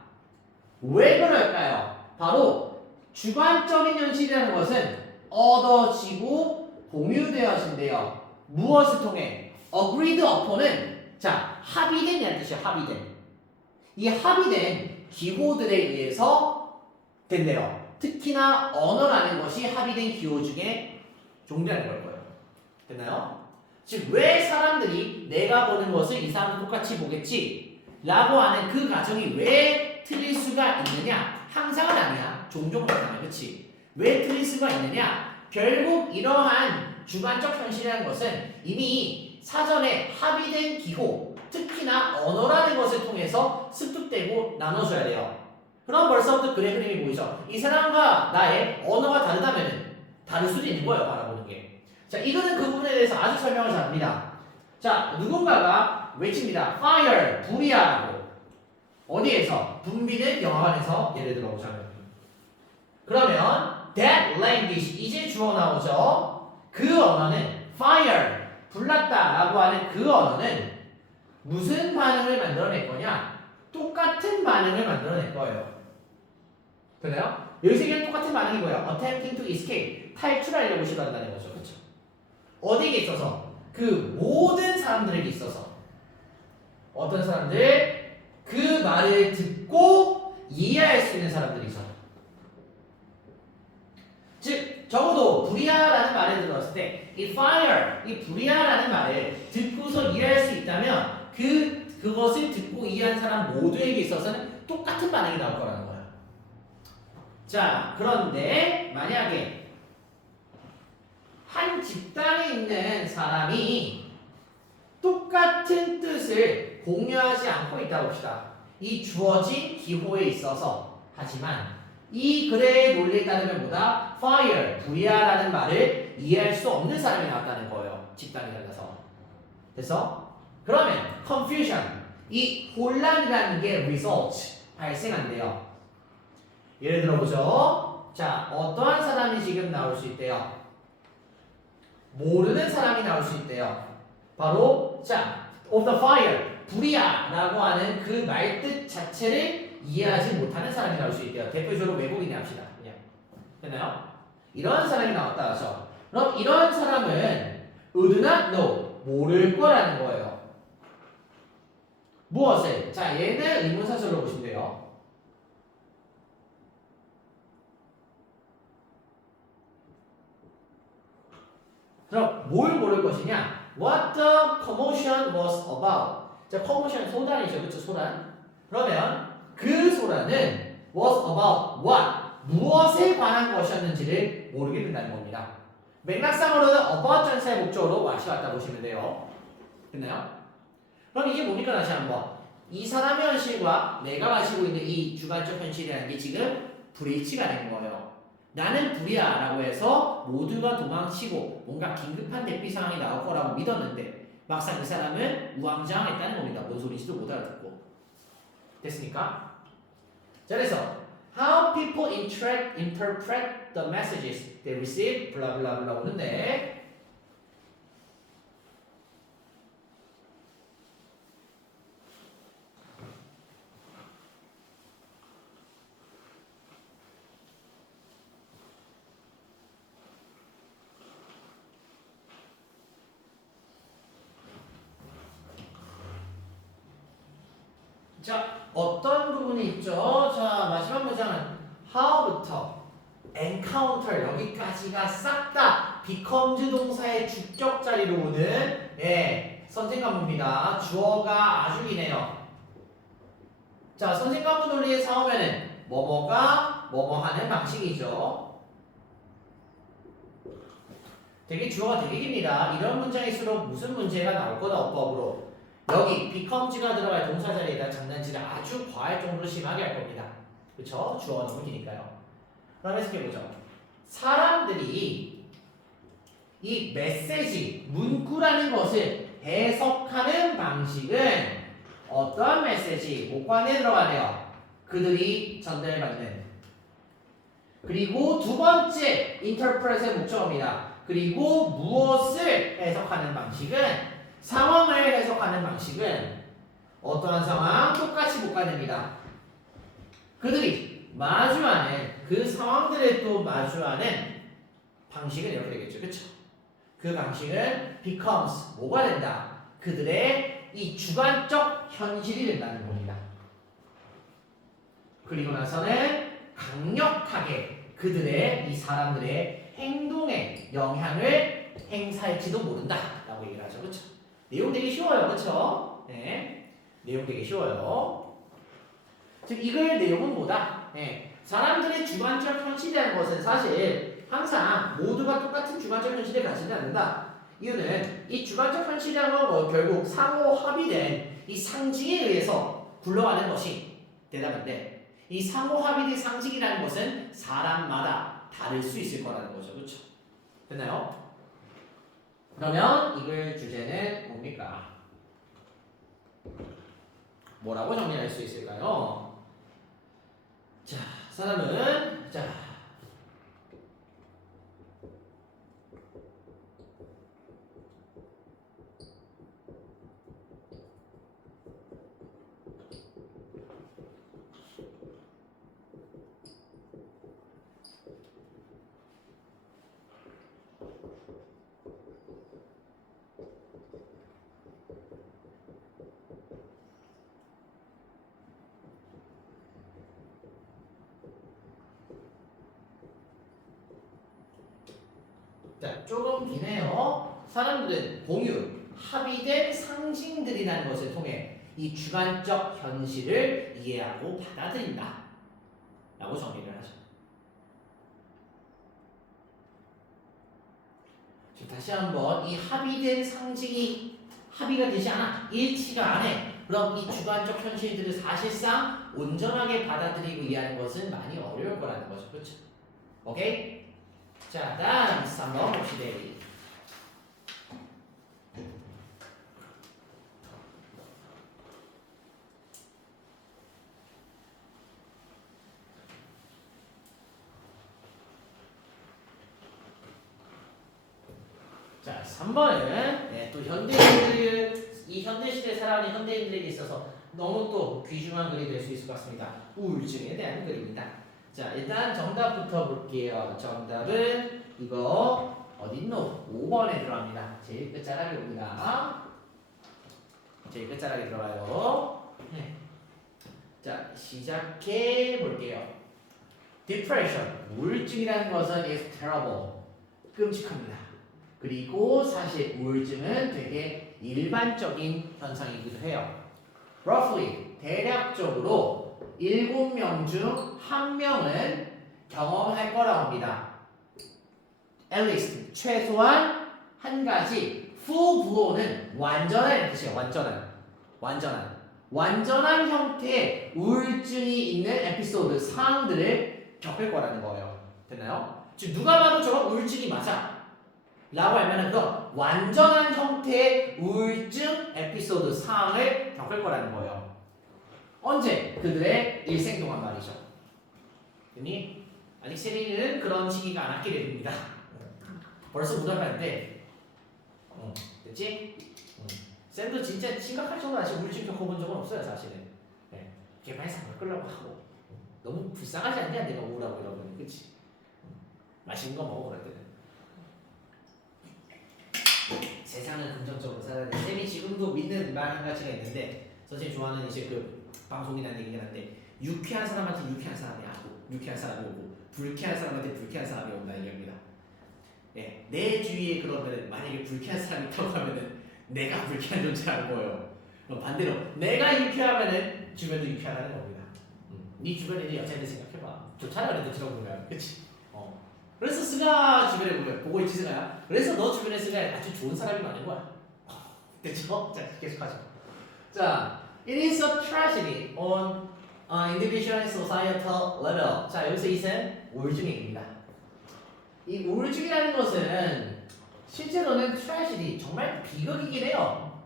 왜 그럴까요? 바로 주관적인 현실이라는 것은 얻어지고 공유되어진대요. 무엇을 통해? agreed upon은 자, 합의된이라는 뜻이에요. 합의된. 이 합의된 기호들에 의해서 된대요. 특히나 언어라는 것이 합의된 기호 중에 종류라는 걸 거예요. 됐나요? 즉, 왜 사람들이 내가 보는 것을 이 사람도 똑같이 보겠지 라고 하는 그 가정이 왜 틀릴 수가 있느냐? 항상은 아니야. 종종 나타나. 그치? 왜 틀릴 수가 있느냐? 결국 이러한 주관적 현실이라는 것은 이미 사전에 합의된 기호, 특히나 언어라는 것을 통해서 습득되고 나눠줘야 돼요. 그럼 벌써부터 그래 그림이 보이죠? 이 사람과 나의 언어가 다르다면 다를 수도 있는 거예요. 바라보는 게. 자, 이거는 그 부분에 대해서 아주 설명을 잘합니다. 자, 누군가가 외칩니다. fire, 불이야. 어디에서? 분비는 영화관에서 예를 들어 보자면. 그러면 that language, 이제 주어 나오죠. 그 언어는 fire, 불났다 라고 하는 그 언어는 무슨 반응을 만들어낼 거냐? 똑같은 반응을 만들어낼 거예요. 되나요? 여기서 얘기하는 똑같은 반응이 뭐예요? attempting to escape, 탈출하려고 시도한다는 거죠. 그렇죠? 어디에 있어서? 그 모든 사람들에게 있어서. 어떤 사람들? 그 말을 듣고 이해할 수 있는 사람들이죠. 즉, 적어도 불이야라는 말을 들었을 때 이 fire, 이 불이야라는 말을 듣고서 이해할 수 있다면 그것을 듣고 이해한 사람 모두에게 있어서는 똑같은 반응이 나올 거라는 거예요. 자, 그런데 만약에 한 집단에 있는 사람이 똑같은 뜻을 공유하지 않고 있다고 봅시다. 이 주어진 기호에 있어서. 하지만 이 글의 논리에 따르면 뭐다? fire, 불이야라는 말을 이해할 수 없는 사람이 나왔다는 거예요. 집단이 달라서. 됐어? 그러면 confusion, 이 혼란이라는 게 result, 발생한대요. 예를 들어보죠. 자, 어떠한 사람이 지금 나올 수 있대요? 모르는 사람이 나올 수 있대요. 바로 자, of the fire, 불이야 라고 하는 그 말뜻 자체를 이해하지 못하는 사람이 나올 수 있대요. 대표적으로 외국인이 합시다. 그냥. 됐나요? 이런 사람이 나왔다 하죠. 그럼 이런 사람은 would not know, 모를 거라는 거예요. 무엇을? 자, 얘는 의문사절로 보시면 돼요. 그럼 뭘 모를 것이냐? What the commotion was about. 자, commotion 소란이죠. 그렇죠? 소란. 그러면 그 소란은 was about what? 무엇에 관한 것이었는지를 모르게 된다는 겁니다. 맥락상으로는 about 전사의 목적으로 what이 왔다 보시면 돼요. 됐나요? 그럼 이게 뭡니까? 다시 한번. 이 사람의 현실과 내가 가지고 있는 이 주관적 현실이라는 게 지금 불일치가 된 거예요. 나는 불이야 라고 해서 모두가 도망치고 뭔가 긴급한 대피 상황이 나올 거라고 믿었는데 막상 그 사람은 우왕좌왕했다는 겁니다. 뭔 소리인지도 못 알아듣고. 됐습니까? 자, 그래서 how people interpret the messages they receive 블라블라블라 오는데 자, 어떤 부분이 있죠? 자, 마지막 문장은 how부터 encounter 여기까지가 싹 다 becomes 동사의 주격 자리로 오는 선생관문입니다. 주어가 아주 기네요. 자, 선생관문 논리에 사오면은 뭐뭐가 뭐뭐 하는 방식이죠. 되게 주어가 되게 깁니다. 이런 문장일수록 무슨 문제가 나올 거다 어법으로. 여기 becomes가 들어갈 동사 자리에다 장난질을 아주 과할 정도로 심하게 할 겁니다. 그쵸? 주어가 너무 기니까요. 그럼 해석해보죠. 사람들이 이 메시지, 문구라는 것을 해석하는 방식은 어떠한 메시지, 목관에 들어가네요. 그들이 전달받는. 그리고 두 번째, interpret의 목적어입니다. 그리고 무엇을 해석하는 방식은 상황을 해석하는 방식은 어떠한 상황? 똑같이 복관됩니다. 그들이 마주하는 그 상황들을 또 마주하는 방식은 이렇게 되겠죠. 그쵸? 그 방식은 becomes 뭐가 된다? 그들의 이 주관적 현실이 된다는 겁니다. 그리고 나서는 강력하게 그들의 이 사람들의 행동에 영향을 행사할지도 모른다 라고 얘기를 하죠. 그쵸? 내용 되게 쉬워요. 그쵸? 네. 내용 되게 쉬워요. 즉 이거의 내용은 뭐다? 네. 사람들의 주관적 현실이라는 것은 사실 항상 모두가 똑같은 주관적 현실을 가지지 않는다. 이유는 이 주관적 현실이라는 건 결국 상호 합의된 이 상징에 의해서 굴러가는 것이 대답인데 이 상호 합의된 상징이라는 것은 사람마다 다를 수 있을 거라는 거죠. 그렇죠? 됐나요? 그러면 이글 주제는 뭡니까? 뭐라고 정리할 수 있을까요? 자, 사람은 자 조금 기네요. 사람들은 공유, 합의된 상징들이라는 것을 통해 이 주관적 현실을 이해하고 받아들인다 라고 정리를 하죠. 다시 한번 이 합의된 상징이 합의가 되지 않아 일치가 안 해 그럼 이 주관적 현실들을 사실상 온전하게 받아들이고 이해하는 것은 많이 어려울 거라는 거죠. 그렇죠? 오케이? 자, 다음 3번 봅시다. 자, 3번은 또 현대인들, 이 현대시대에 살아가는 현대인들에게 있어서 너무 또 귀중한 글이 될 수 있을 것 같습니다. 우울증에 대한 글입니다. 자, 일단 정답부터 볼게요. 정답은 이거 어딨노? 5번에 들어갑니다. 제일 끝자락에 옵니다. 제일 끝자락에 들어가요. 네. 자, 시작해 볼게요. Depression, 우울증이라는 것은 is terrible, 끔찍합니다. 그리고 사실 우울증은 되게 일반적인 현상이기도 해요. Roughly, 대략적으로 7명 중 1명은 경험할 거라고 합니다. At least, 최소한 한 가지 full blow는 완전한 뜻이에요. 완전한 형태의 우울증이 있는 에피소드, 상황들을 겪을 거라는 거예요. 됐나요? 지금 누가 봐도 저건 우울증이 맞아 라고 하면 그 완전한 형태의 우울증 에피소드 상황을 겪을 거라는 거예요. 언제? 그들의 일생 동안 말이죠. 그니 아직 세린이는 그런 시기가 안 왔기를 됩니다. 벌써 무덤한데 됐지? 쌤도 진짜 심각할 정도로 아직 우울증 겪어본 적은 없어요 사실은. 네. 개발상을 끌려고 하고 너무 불쌍하지 않냐 내가 우울하고 이러면. 그치? 맛있는 거 먹어 그럴 때는. 세상은 긍정적으로 살아야 돼. 쌤이 지금도 믿는 말 한 가지가 있는데 선생님 좋아하는 이제 그 방송이라는 얘기긴 한데 유쾌한 사람한테 유쾌한 사람이 오고 유쾌한 사람이 오고 불쾌한 사람한테 불쾌한 사람이 온다 얘기합니다. 예, 내 주위에 그러면 만약에 불쾌한 사람이 있다고 하면은 내가 불쾌한 존재라는 거예요. 그럼 반대로 내가 유쾌하면은 주변도 유쾌하다는 겁니다. 네 주변에 있는 여자애들 생각해봐. 좋잖아 그래도 들어보면. 그치? 그래서 스가 주변에 보고 있지 스가야. 그래서 너 주변에 스가 아주 좋은 사람이 많은 거야. 됐죠? 자 계속하죠. 자, it is a tragedy on individual and societal level. 자 여기서 이는 우울증 얘기입니다. 이 우울증이라는 것은 실제로는 tragedy, 정말 비극이긴 해요.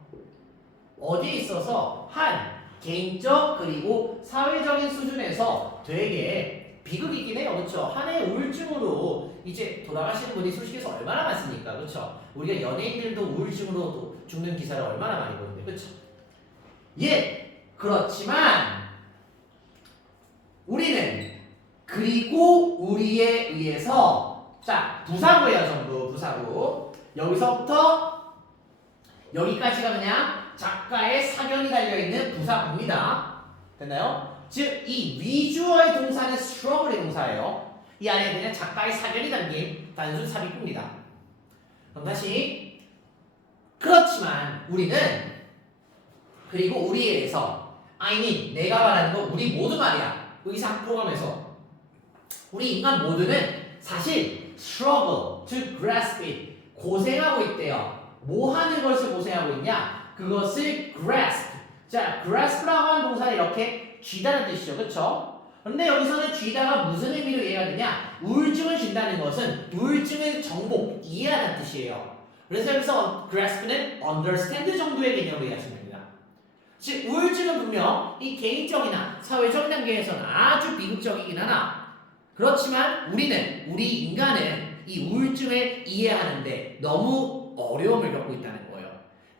어디에 있어서 한 개인적 그리고 사회적인 수준에서 되게 비극이긴 해요. 그렇죠? 한 해의 우울증으로 이제 돌아가시는 분이 솔직히서 얼마나 많습니까? 그렇죠? 우리가 연예인들도 우울증으로 죽는 기사를 얼마나 많이 보는데. 그렇죠? 예! 그렇지만 우리는 그리고 우리에 의해서 자, 부사구예요. 전부 부사구. 여기서부터 여기까지가 그냥 작가의 사견이 달려있는 부사구입니다. 됐나요? 즉, 이 위주어의 동사는 struggle의 동사예요. 이 안에 그냥 작가의 사견이 담긴 단순 삽입구입니다. 그럼 다시 그렇지만 우리는 그리고 우리에 의해서 I mean, 내가 말하는 거 우리 모두 말이야. 의상 포함해서 우리 인간 모두는 사실 struggle to grasp it, 고생하고 있대요. 뭐 하는 것을 고생하고 있냐? 그것을 grasp. 자, grasp라고 하는 동사는 이렇게 쥐다는 뜻이죠. 그쵸? 근데 여기서는 쥐다가 무슨 의미로 이해가 되냐? 우울증을 쥔다는 것은 우울증의 정복, 이해하는 뜻이에요. 그래서 여기서 grasp는 understand 정도의 개념으로 이해하시면 됩니다. 즉, 우울증은 분명 이 개인적이나 사회적 단계에서는 아주 비극적이긴 하나 그렇지만 우리 인간은 이 우울증을 이해하는데 너무 어려움을 겪고 있다는 거예요.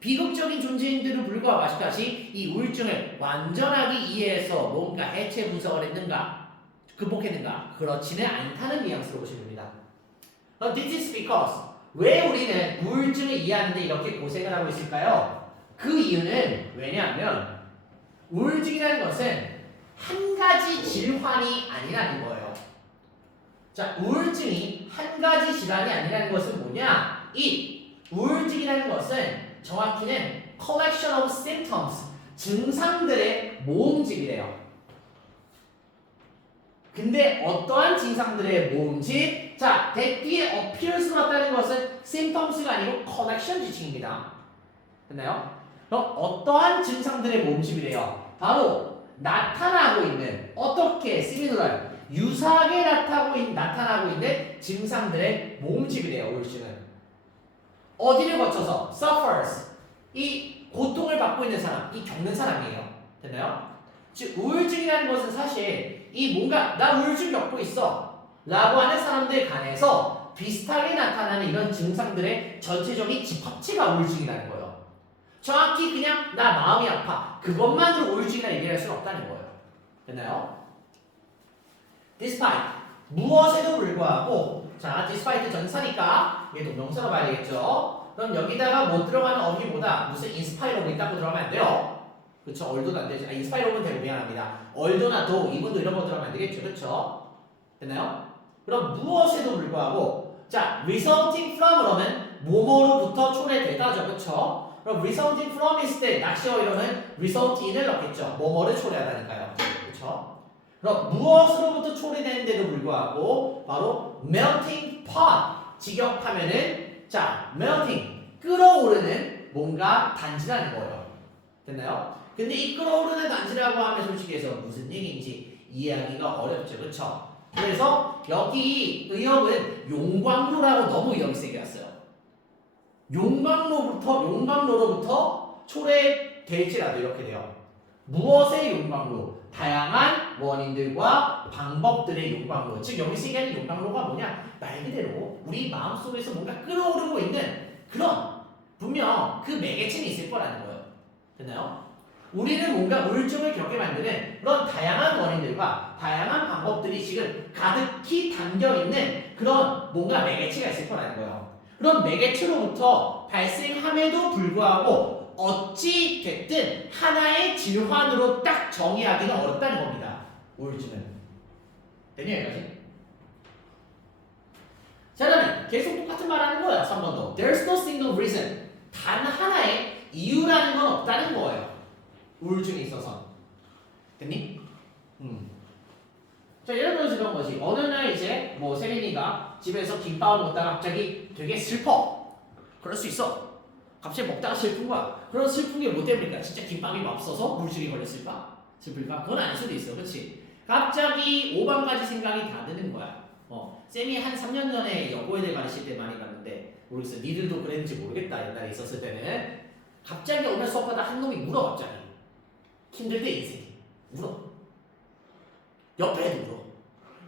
비극적인 존재인들은 불구하고 아직까지 이 우울증을 완전하게 이해해서 뭔가 해체 분석을 했는가, 극복했는가? 그렇지는 않다는 뉘앙스로 보시면 됩니다. This is because 왜 우리는 우울증을 이해하는데 이렇게 고생을 하고 있을까요? 그 이유는 왜냐하면 우울증이라는 것은 한 가지 질환이 아니라는 거예요. 자, 우울증이 한 가지 질환이 아니라는 것은 뭐냐? 이 우울증이라는 것은 정확히는 collection of symptoms, 증상들의 모음집이래요. 근데 어떠한 증상들의 모음집? 자, that 뒤에 appears로 왔다는 것은 symptoms가 아니고 collection 지칭입니다. 됐나요? 그럼 어떠한 증상들의 모음집이래요? 바로 나타나고 있는 어떻게 similar 유사하게 나타나고 있는 증상들의 모음집이래요. 우울증은 어디를 거쳐서 suffers 이 고통을 받고 있는 사람, 이 겪는 사람이에요. 됐나요? 즉 우울증이라는 것은 사실 이 뭔가 나 우울증 겪고 있어 라고 하는 사람들 간에서 비슷하게 나타나는 이런 증상들의 전체적인 집합체가 우울증이라는 거예요. 정확히 그냥 나 마음이 아파 그것만으로 우울증이라 얘기할 수는 없다는 거예요. 됐나요? despite 무엇에도 불구하고 자 despite 전사니까 얘 동명사로 봐야 되겠죠. 그럼 여기다가 못 들어가는 어휘보다 무슨 inspire로 있다고 들어가면 안 돼요. 그쵸? 얼도는 안 되죠. inspire는 되고 미안합니다. 얼도나 도 이분도 이런 거 들어가면 안 되겠죠. 그쵸? 됐나요? 그럼 무엇에도 불구하고 자 resulting from 그러면 뭐뭐로부터 초래되다죠. 그쵸? 그럼 resulting from 있을 때 낚시어 이러면 result in을 넣겠죠. 뭐뭐를 초래하다니까요. 그쵸? 그럼 무엇으로부터 초래되는데도 불구하고 바로 melting pot 직역하면은 자 melting 끓어오르는 뭔가 단지라는 거예요. 됐나요? 근데 이 끓어오르는 단지라고 하면 솔직히 해서 무슨 얘기인지 이해하기가 어렵죠. 그쵸? 그래서 여기 의역은 용광로라고 너무 의역이 세게 왔어요. 용광로로부터 초래될지라도 이렇게 돼요. 무엇의 용광로? 다양한 원인들과 방법들의 용광로. 즉 여기서 얘기하는 용광로가 뭐냐? 말 그대로 우리 마음속에서 뭔가 끓어오르고 있는 그런 분명 그 매개체는 있을 거라는 거예요. 됐나요? 우리는 뭔가 우울증을 겪게 만드는 그런 다양한 원인들과 다양한 방법들이 지금 가득히 담겨있는 그런 뭔가 매개체가 있을 거라는 거예요. 그런 매개체로부터 발생함에도 불구하고 어찌 됐든 하나의 질환으로 딱 정의하기는 어렵다는 겁니다. 우울증은. 됐냐 여기까지? 자 그러면 계속 똑같은 말 하는 거예요. 3번도 There's no single reason 단 하나의 이유라는 건 없다는 거예요. 우울증에 있어서. 됐니? 자 예를 들어서 이런 거지. 어느 날 이제 뭐 세린이가 집에서 김밥을 먹다가 갑자기 되게 슬퍼. 그럴 수 있어. 갑자기 먹다가 슬픈 거야. 그런 슬픈 게 뭐 때문일까? 진짜 김밥이 맛없어서 우울증이 걸렸을까? 슬플까? 그건 아닐 수도 있어. 그렇지? 갑자기 5반가지 생각이 다 드는 거야. 쌤이 한 3년 전에 여고에대 가르칠 때 많이 봤는데 모르겠어. 니들도 그랬는지 모르겠다. 옛날에 있었을 때는 갑자기 오늘 수업하다 한 놈이 울어 갑자기. 힘들대 인생이. 울어. 옆에 애도 울어.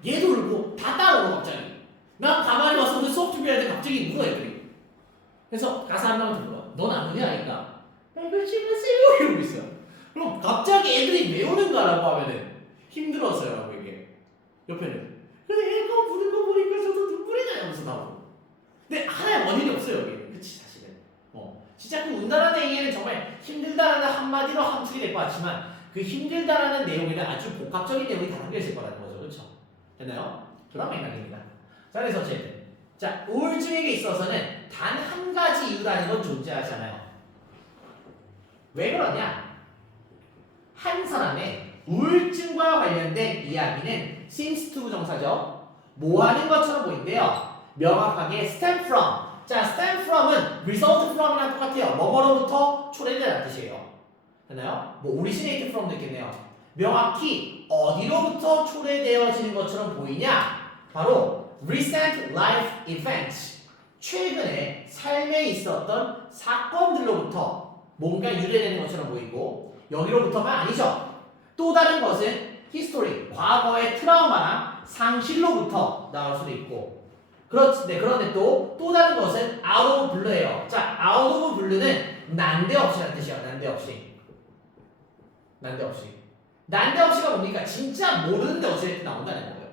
얘도 울고 다 따라 울어 갑자기. 난 가만히 와서 오늘 수업 준비할 때 갑자기 울어 애들이. 그래서 가사 한 명한테 물어. 넌 안 우냐? 하니까 울지 마세요 이러고 있어요. 그럼 갑자기 애들이 왜 우는가라고 하면은 힘들어서요라고 이게. 옆에는 근데 얘가 우는 거 보니까 저도 눈물이 나요 하면서 나오고. 근데 하나의 원인이 없어요 여기는. 그치 사실은. 진짜 그 운다라는 얘기는 정말 힘들다라는 한마디로 함축이 될 것 같지만 그 힘들다라는 내용에는 아주 복합적인 내용이 다 담겨 있을 거라는 거죠. 그렇죠? 됐나요? 그런 맥락입니다. 자 그래서 어쨌든 자 우울증에게 있어서는 단 한 가지 이유라는 건 존재하지 않아요. 왜 그러냐? 한 사람의 우울증과 관련된 이야기는 seems to 정사죠. 뭐 하는 것처럼 보인대요. 명확하게 stem from. 자, stem from은 result from이랑 똑같아요. 뭐뭐로부터 초래되다는 뜻이에요. 됐나요? 뭐 originate from도 있겠네요. 명확히 어디로부터 초래되어지는 것처럼 보이냐? 바로 recent life events. 최근에 삶에 있었던 사건들로부터 뭔가 유래되는 것처럼 보이고 여기로부터가 아니죠. 또 다른 것은 history, 과거의 트라우마나 상실로부터 나올 수도 있고 그런데 또 다른 것은 out of blue예요. 자, out of blue는 난데없이라는 뜻이에요. 난데없이가 뭡니까? 진짜 모르는데 어찌됐든 나온다는 거예요.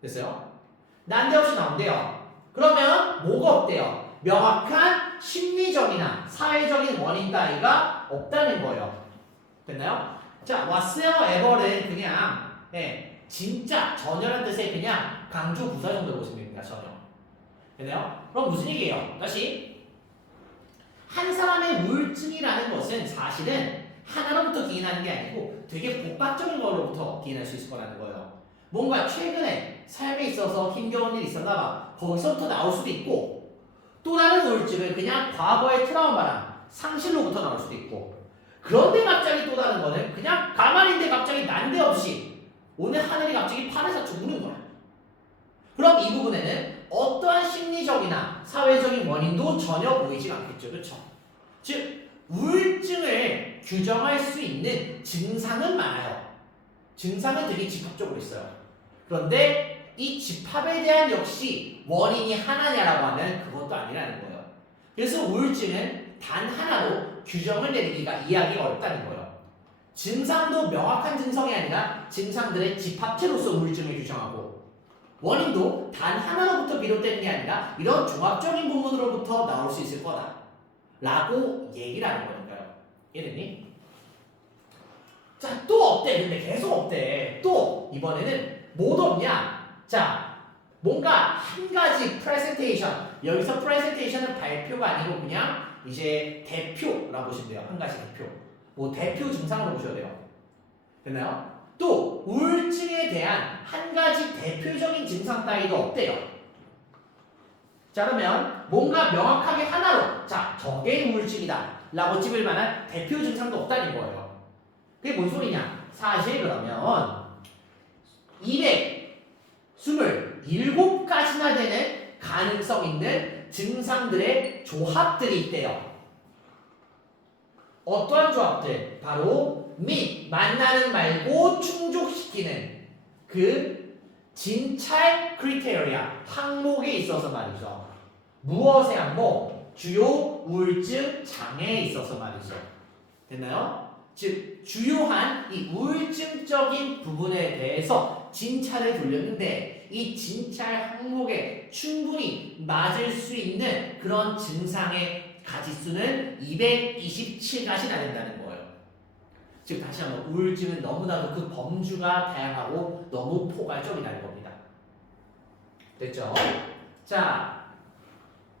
됐어요? 난데없이 나온대요. 그러면 뭐가 없대요? 명확한 심리적이나 사회적인 원인 따위가 없다는 거예요. 됐나요? 자, whatsoever는 그냥 진짜 전혀라는 뜻의 그냥 강조 부사 정도로 보시면 됩니다. 전혀. 됐나요? 그럼 무슨 얘기예요? 다시 한 사람의 우울증이라는 것은 사실은 하나로부터 기인하는 게 아니고 되게 복합적인 걸로부터 기인할 수 있을 거라는 거예요. 뭔가 최근에 삶에 있어서 힘겨운 일이 있었나 봐. 거기서부터 나올 수도 있고 또 다른 우울증은 그냥 과거의 트라우마랑 상실로부터 나올 수도 있고 그런데 갑자기 또 다른 거는 그냥 가만히 있는데 갑자기 난데없이 오늘 하늘이 갑자기 파란색으로 우는 거야. 그럼 이 부분에는 어떠한 심리적이나 사회적인 원인도 전혀 보이지 않겠죠. 그렇죠? 즉 우울증을 규정할 수 있는 증상은 많아요. 증상은 되게 집합적으로 있어요. 그런데 이 집합에 대한 역시 원인이 하나냐라고 하면 그것도 아니라는 거예요. 그래서 우울증은 단 하나로 규정을 내리기가 이해하기가 어렵다는 거예요. 증상도 명확한 증상이 아니라 증상들의 집합체로서 우울증을 규정하고 원인도 단 하나로부터 비롯되는 게 아니라 이런 종합적인 부분으로부터 나올 수 있을 거다 라고 얘기를 하는 거니까요. 이해됐니? 자, 또 없대. 근데 계속 없대. 또 이번에는 못 없냐? 자, 뭔가 한 가지 프레젠테이션. 여기서 프레젠테이션은 발표가 아니고 그냥 이제 대표라고 보시면 돼요. 한 가지 대표. 뭐 대표 증상으로 보셔야 돼요. 됐나요? 또 우울증에 대한 한 가지 대표적인 증상 따위도 없대요. 자, 그러면 뭔가 명확하게 하나로 자, 저게 우울증이다 라고 찝을 만한 대표 증상도 없다는 거예요. 그게 뭔 소리냐? 사실 그러면 227가지나 되는 가능성 있는 증상들의 조합들이 있대요. 어떠한 조합들? 바로 및 만나는 말고 충족시키는 그 진찰 크리테리아 항목에 있어서 말이죠. 무엇의 항목? 주요 우울증 장애에 있어서 말이죠. 됐나요? 즉 주요한 이 우울증적인 부분에 대해서 진찰을 돌렸는데 이 진찰 항목에 충분히 맞을 수 있는 그런 증상의 가지수는 227가지나 된다는 거예요. 즉 다시 한번 우울증은 너무나도 그 범주가 다양하고 너무 포괄적이라는 겁니다. 됐죠? 자,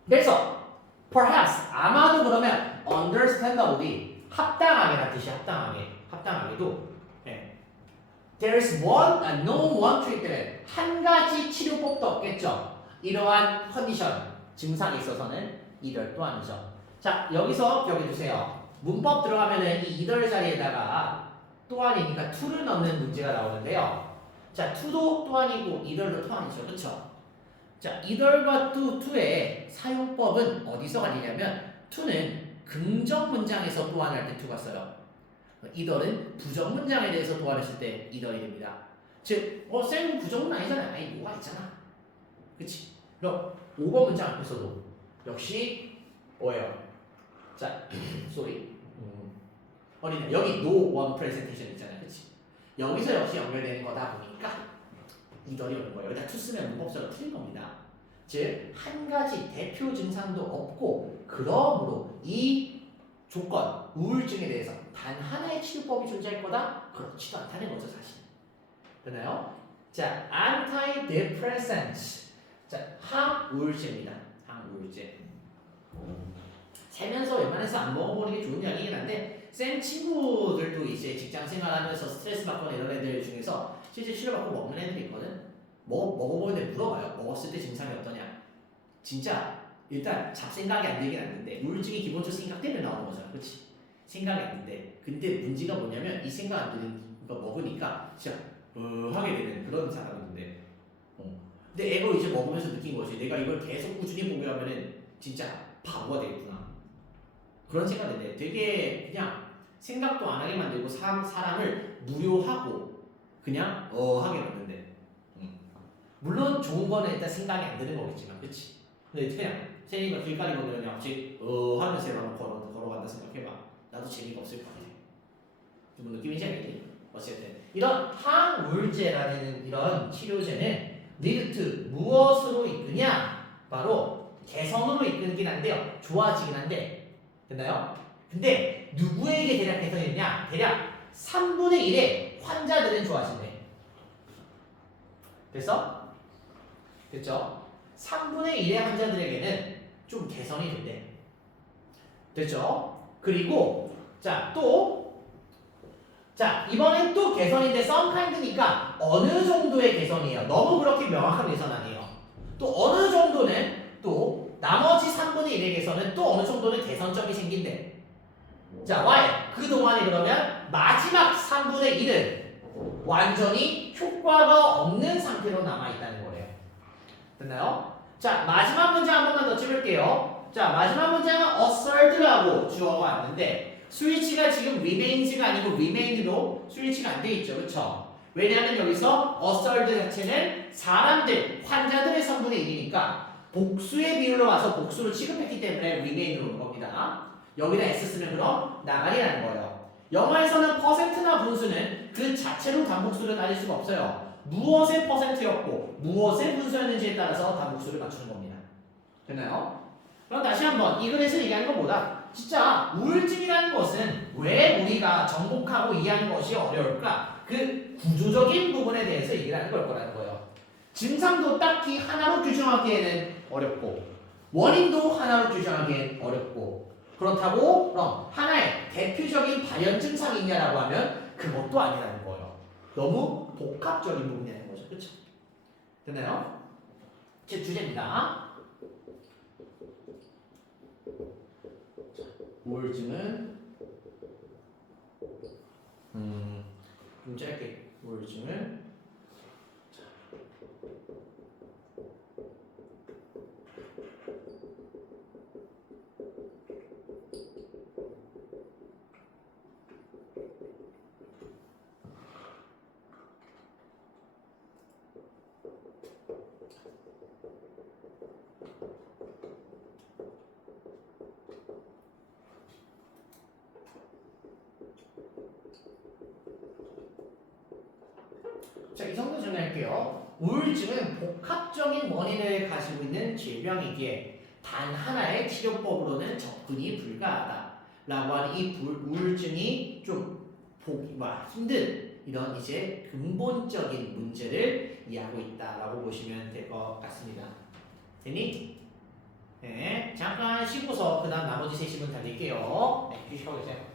그래서 perhaps 아마도 그러면 understandably 합당하게란 뜻이 합당하게도 there is no one treatment 한 가지 치료법도 없겠죠. 이러한 컨디션 증상에 있어서는 이들 또한이죠. 자, 여기서 기억해 두세요. 문법 들어가면은 이 이들 자리에다가 또한이니까 to를 넣는 문제가 나오는데요. 자, to도 또한이고 이들도 또한이죠. 그렇죠? 자, 이들과 to의 사용법은 어디서 갈리냐면 to는 긍정 문장에서 또한할 때 to가 써요. 이들은 부정 문장에 대해서 또한을 쓸 때 이들이 됩니다. 즉, 쌤 부정문 아니잖아요. 아니, 뭐가 있잖아. 그치? 그럼 5번 문장 앞에서도 역시 뭐예요? 자, sorry. 어린애 여기 no one presentation 있잖아요. 그치? 여기서 역시 연결되는 거다 보니까 이들이 오는 거예요. 여기다 to 쓰면 문법적으로 틀린 겁니다. 즉, 한 가지 대표 증상도 없고 그러므로 이 조건, 우울증에 대해서 단 하나의 치료법이 존재할 거다? 그렇지도 않다는 거죠, 사실. 되나요? 자, antidepressants. 자, 항우울제입니다. 항우울제. 세면서 웬만해서 안 먹어보는 게 좋은 약이긴 한데 쌤 친구들도 이제 직장 생활하면서 스트레스 받거나 이런 애들 중에서 실제 치료받고 먹는 애들이 있거든. 먹어보는데 물어봐요. 먹었을 때 증상이 어떠냐? 진짜 일단 잡생각이 안 들긴 않는데 우울증이 기본적으로 생각 때문에 나오는 거잖아. 그렇지? 생각이 안 드는데 근데 문제가 뭐냐면 이 생각 안 드는 거 먹으니까 진짜 하게 되는 그런 사람인데 근데 애가 이제 먹으면서 느낀 거지. 내가 이걸 계속 꾸준히 보게 하면은 진짜 바보가 되겠구나. 그런 생각인데 되게 그냥 생각도 안 하게 만들고 사람을 무료하고 그냥 하게 만드는데 물론 좋은 거는 일단 생각이 안 드는 거겠지만 그치? 근데 그냥 세리가 길가리 건드려면 갑자기 하면서 한번 걸어간다 생각해봐. 나도 재미가 없을 것 같아. 좀 느낌이지 않겠니? 어쨌든 이런 항우울제라는 이런 치료제는 lead to 무엇으로 이끄냐? 바로 개선으로 이끌긴 한데요. 좋아지긴 한데 됐나요? 근데 누구에게 대략 개선이 되냐? 대략 3분의 1의 환자들은 좋아진대. 됐어? 됐죠? 3분의 1의 환자들에게는 좀 개선이 된대. 됐죠? 그리고 자 이번엔 또 개선인데 some kind니까 어느 정도의 개선이에요. 너무 그렇게 명확한 개선 아니에요. 또 어느 정도는 또 나머지 3분의 1의 개선은 또 어느 정도는 개선점이 생긴대. 자, y. 그동안에 그러면 마지막 3분의 1은 완전히 효과가 없는 상태로 남아있다는 거예요. 됐나요? 자, 마지막 문제 한 번만 더 찍을게요. 자, 마지막 문제는 assert라고 주어가 왔는데 스위치가 지금 remains가 아니고 remain으로 스위치가 안 돼 있죠. 그쵸? 왜냐하면 여기서 assert 자체는 사람들, 환자들의 3분의 1이니까 복수의 비율로 와서 복수로 취급했기 때문에 remain으로 온 겁니다. 여기다 s 쓰면 그럼 나가리라는 거예요. 영어에서는 퍼센트나 분수는 그 자체로 단복수를 따질 수가 없어요. 무엇의 퍼센트였고 무엇의 분수였는지에 따라서 단복수를 맞추는 겁니다. 됐나요? 그럼 다시 한번 이 글에서 얘기하는 건 뭐다? 진짜 우울증이라는 것은 왜 우리가 정복하고 이해하는 것이 어려울까? 그 구조적인 부분에 대해서 얘기를 하는 걸 거라는 거예요. 증상도 딱히 하나로 규정하기에는 어렵고 원인도 하나로 규정하기엔 어렵고 그렇다고 그럼 하나의 대표적인 발현 증상이 있냐라고 하면 그것도 아니라는 거예요. 너무 복합적인 부분이라는 거죠. 그렇죠? 됐나요? 제 주제입니다. 우울증은 좀 짧게 우울증은 자, 이 정도 정리할게요. 우울증은 복합적인 원인을 가지고 있는 질병이기에 단 하나의 치료법으로는 접근이 불가하다. 라고 하는 이 우울증이 좀 보기가 힘든 이런 이제 근본적인 문제를 이해하고 있다라고 보시면 될 것 같습니다. 됐니? 네, 잠깐 쉬고서 그 다음 나머지 3시분 달릴게요. 네, 휴식하고 계세요.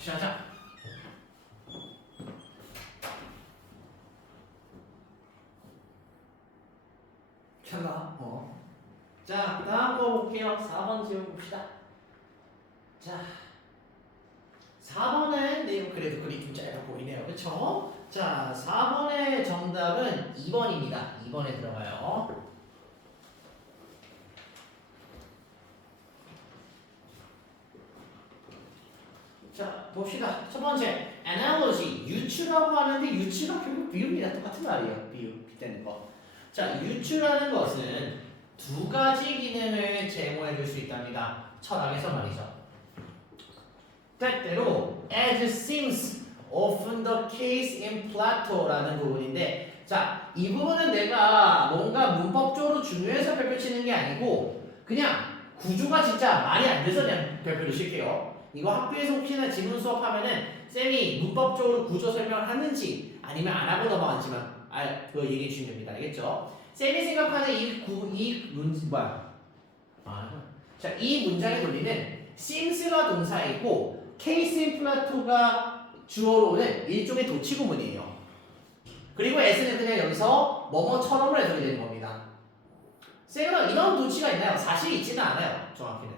시작. 켰나? 자, 다음 거 볼게요. 4번 지금 봅시다. 자, 4번은 내용 그래도 글이 좀 짧아 보이네요. 그쵸? 자, 4번의 정답은 2번입니다. 2번에 들어가요. 자, 봅시다. 첫 번째, analogy, 유추라고 하는데 유추가 결국 비유입니다. 똑같은 말이에요. 비유, 빗대는 거. 자, 유추라는 것은 두 가지 기능을 제공해 줄 수 있답니다. 철학에서 말이죠. 때때로 as seems often the case in Plato라는 부분인데, 자, 이 부분은 내가 뭔가 문법적으로 중요해서 별표 치는 게 아니고 그냥 구조가 진짜 말이 안 돼서 그냥 별표를 칠게요. 이거 학교에서 혹시나 지문 수업하면은 쌤이 문법적으로 구조 설명을 하는지 아니면 안 하고 넘어갔지만 그거 얘기해 주시면 됩니다. 알겠죠? 쌤이 생각하는 이 문장의 논리는 seems가 동사이고 case in Plato가 주어로 오는 일종의 도치구문이에요. 그리고 s는 그냥 여기서 뭐뭐처럼으로 해석이 되는 겁니다. 쌤은 이런 도치가 있나요? 사실 있지는 않아요. 정확히는.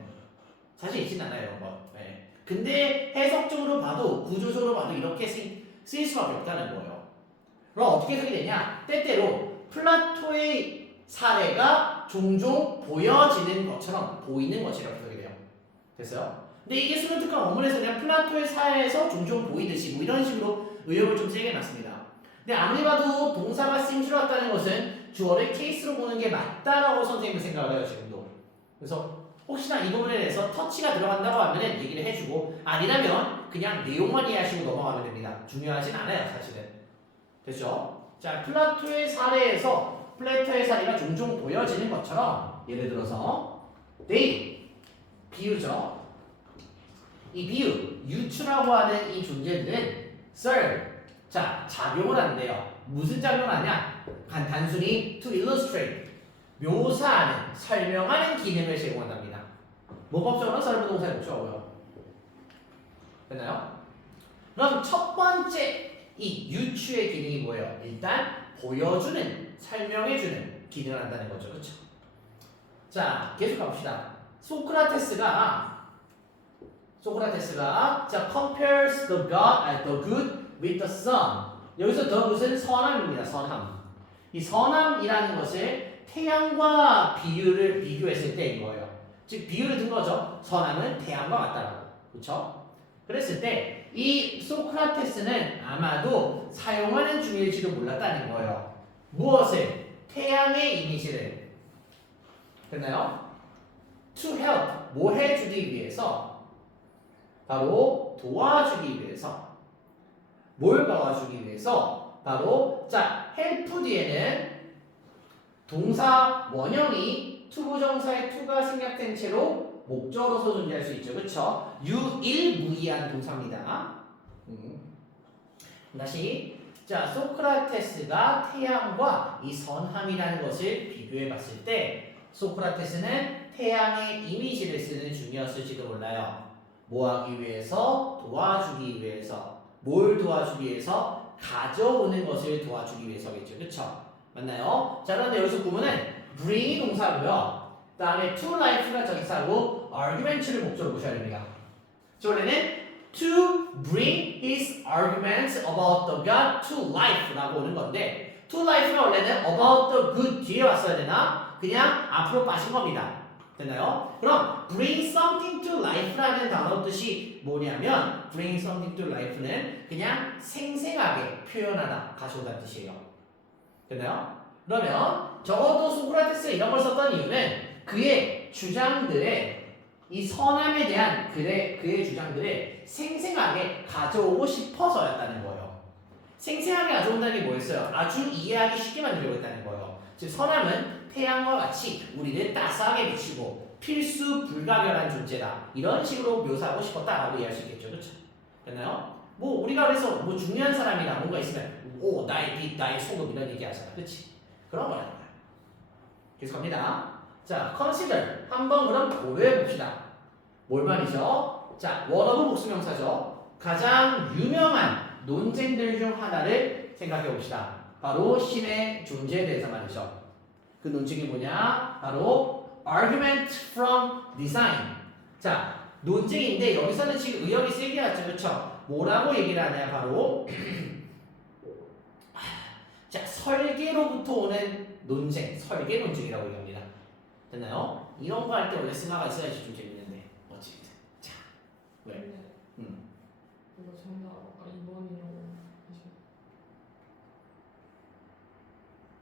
사실 있지는 않아요. 이런 거. 네. 근데 해석적으로 봐도 구조적으로 봐도 이렇게 쓰일 수밖에 없다는 거예요. 그럼 어떻게 해석이 되냐? 때때로 플라토의 사례가 종종 보여지는 것처럼 보이는 것이라고 해석이 돼요. 됐어요? 근데 이게 수능 특강 원문에서 그냥 플라토의 사례에서 종종 보이듯이 뭐 이런 식으로 의역을 좀 세게 놨습니다. 근데 아무리 봐도 동사가 seems로 왔다는 것은 주어를 케이스로 보는 게 맞다라고 선생님은 생각을 해요. 지금도. 그래서 혹시나 이 부분에 대해서 터치가 들어간다고 하면 얘기를 해주고 아니라면 그냥 내용만 이해하시고 넘어가면 됩니다. 중요하진 않아요. 사실은. 됐죠? 자, 플라토의 사례에서 플라토의 사례가 종종 보여지는 것처럼 예를 들어서 they 비유죠. 이 비유, 유추라고 하는 이 존재들은 serve 자, 작용을 한대요. 무슨 작용을 하냐? 단순히 to illustrate 묘사하는, 설명하는 기능을 제공한답니다. 문법적으로는 serve 동사의 목적어고요. 됐나요? 그럼 첫 번째 이 유추의 기능이 뭐예요? 일단 보여주는, 설명해주는 기능을 한다는 거죠. 그렇죠? 자, 계속 가봅시다. 소크라테스가 자, compares the good with the sun. 여기서 the good은 선함입니다. 선함. 이 선함이라는 것을 태양과 비교했을 때인 거예요. 즉 비유를 든 거죠. 선함은 태양과 같다라고. 그렇죠? 그랬을 때 이 소크라테스는 아마도 사용하는 중일지도 몰랐다는 거예요. 무엇을? 태양의 이미지를. 됐나요? To help. 뭐 해주기 위해서? 바로 도와주기 위해서. 뭘 도와주기 위해서? 바로 자, help 뒤에는 동사 원형이 투부정사의 to가 생략된 채로 목적어로서 존재할 수 있죠. 그렇죠? 유일무이한 동사입니다. 다시 자, 소크라테스가 태양과 이 선함이라는 것을 비교해 봤을 때 소크라테스는 태양의 이미지를 쓰는 중이었을지도 몰라요. 뭐 하기 위해서? 도와주기 위해서. 뭘 도와주기 위해서? 가져오는 것을 도와주기 위해서겠죠. 그쵸? 맞나요? 자, 그런데 여기서 보면은 bring이 동사고요. 그 다음에 to life가 전치사고 argument를 목적으로 보셔야 됩니다. 저 원래는 to bring his arguments about the God to life라고 오는 건데 to life가 원래는 about the good 뒤에 왔어야 되나? 그냥 앞으로 빠진 겁니다. 됐나요? 그럼 bring something to life라는 단어 뜻이 뭐냐면 bring something to life는 그냥 생생하게 표현하다, 가져오다 뜻이에요. 됐나요? 그러면 적어도 소크라테스가 이런 걸 썼던 이유는 그의 주장들의 이 선함에 대한 그의 주장들을 생생하게 가져오고 싶어서였다는 거예요. 생생하게 가져온다는 게 뭐였어요? 아주 이해하기 쉽게 만들려고 했다는 거예요. 즉 선함은 태양과 같이 우리를 따스하게 비추고 필수 불가결한 존재다. 이런 식으로 묘사하고 싶었다라고 이해할 수 있겠죠. 그렇죠? 됐나요? 뭐 우리가 그래서 뭐 중요한 사람이나 뭔가 있으면 오 나의 빛, 나의 소금 이런 얘기 하잖아. 그렇지? 그런 거라는 거야. 계속합니다. 자, consider 한번 그럼 고려해 봅시다. 뭘 말이죠? 자, 원어브 복수명사죠. 가장 유명한 논쟁들 중 하나를 생각해 봅시다. 바로 신의 존재에 대해서 말이죠. 그 논쟁이 뭐냐? 바로 argument from design. 자, 논쟁인데 여기서는 지금 의역이 세게 왔죠. 그렇죠? 뭐라고 얘기를 하냐? 바로 자, 설계로부터 오는 논쟁, 설계 논쟁이라고 얘기합니다. 됐나요? 이런 거 할 때 원래 승화가 있어야지 좀 재밌는데 어쨌든 자, 왜? 이거 정답 2번이라고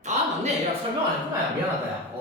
아 맞네. 얘가 설명 안 했구나. 미안하다 야.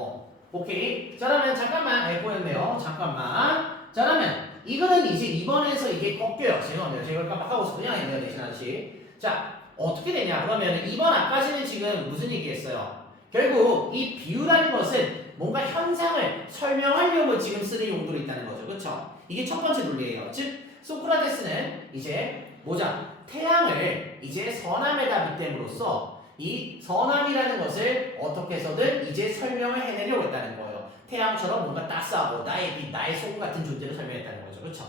오케이. 자 그러면 잠깐만 보였네요. 잠깐만. 자 그러면 이거는 이제 2번에서 이게 꺾여요. 죄송합니다. 제가 깜빡하고 그냥 했네요. 대신 아저씨. 자 어떻게 되냐 그러면 2번 앞까지는 지금 무슨 얘기했어요? 결국 이 비유라는 것은 뭔가 현상을 설명하려고 지금 쓰는 용도로 있다는 거죠. 그렇죠? 이게 첫 번째 논리예요. 즉 소크라테스는 이제 뭐자 태양을 이제 선함에다 빗댐으로써 이 선함이라는 것을 어떻게 해서든 이제 설명을 해내려고 했다는 거예요. 태양처럼 뭔가 따스하고 나의 빛, 나의 소금 같은 존재를 설명했다는 거죠. 그렇죠?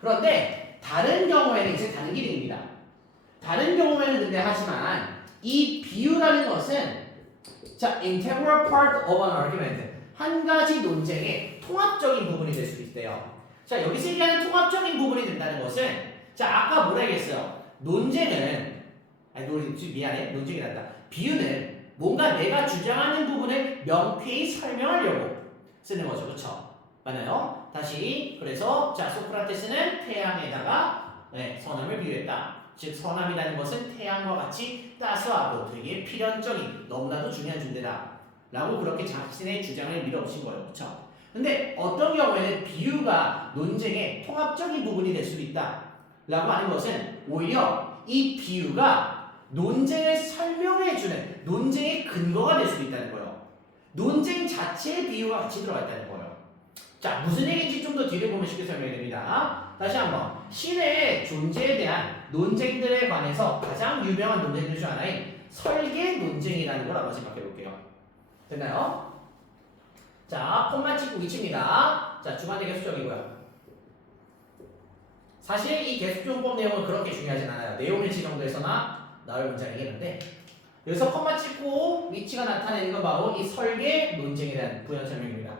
그런데 다른 경우에는 이제 다른 기능입니다. 다른 경우에는 근데 하지만 이 비유라는 것은 자, integral part of an argument. 한 가지 논쟁의 통합적인 부분이 될 수 있대요. 자, 여기서 얘기하는 통합적인 부분이 된다는 것은 자, 아까 뭐라 했어요? 논쟁은 미안해. 논쟁이란다. 비유는 뭔가 내가 주장하는 부분을 명쾌히 설명하려고 쓰는 거죠. 그렇죠? 맞나요? 다시 그래서 자, 소크라테스는 태양에다가 선함을 비유했다. 즉 선함이라는 것은 태양과 같이 따스하고 되게 필연적인 너무나도 중요한 존재다 라고 그렇게 자신의 주장을 밀어붙인 거예요. 그렇죠? 근데 어떤 경우에는 비유가 논쟁의 통합적인 부분이 될 수도 있다 라고 하는 것은 오히려 이 비유가 논쟁을 설명해주는 논쟁의 근거가 될 수도 있다는 거예요. 논쟁 자체의 비유가 같이 들어가 있다는 거예요. 자, 무슨 얘기인지 좀 더 뒤를 보면 쉽게 설명이 됩니다. 다시 한번 신의 존재에 대한 논쟁들에 관해서 가장 유명한 논쟁들 중 하나인 설계 논쟁이라는 걸 한번 생각해 볼게요. 됐나요? 자, 콤마 찍고 위치입니다. 자, 주관대 계수적이고요. 사실 이 계수종법 내용은 그렇게 중요하진 않아요. 내용일치 정도에서나 나올 문장이겠는데 여기서 콤마 찍고 위치가 나타내는 건 바로 이 설계 논쟁에 대한 부연 설명입니다.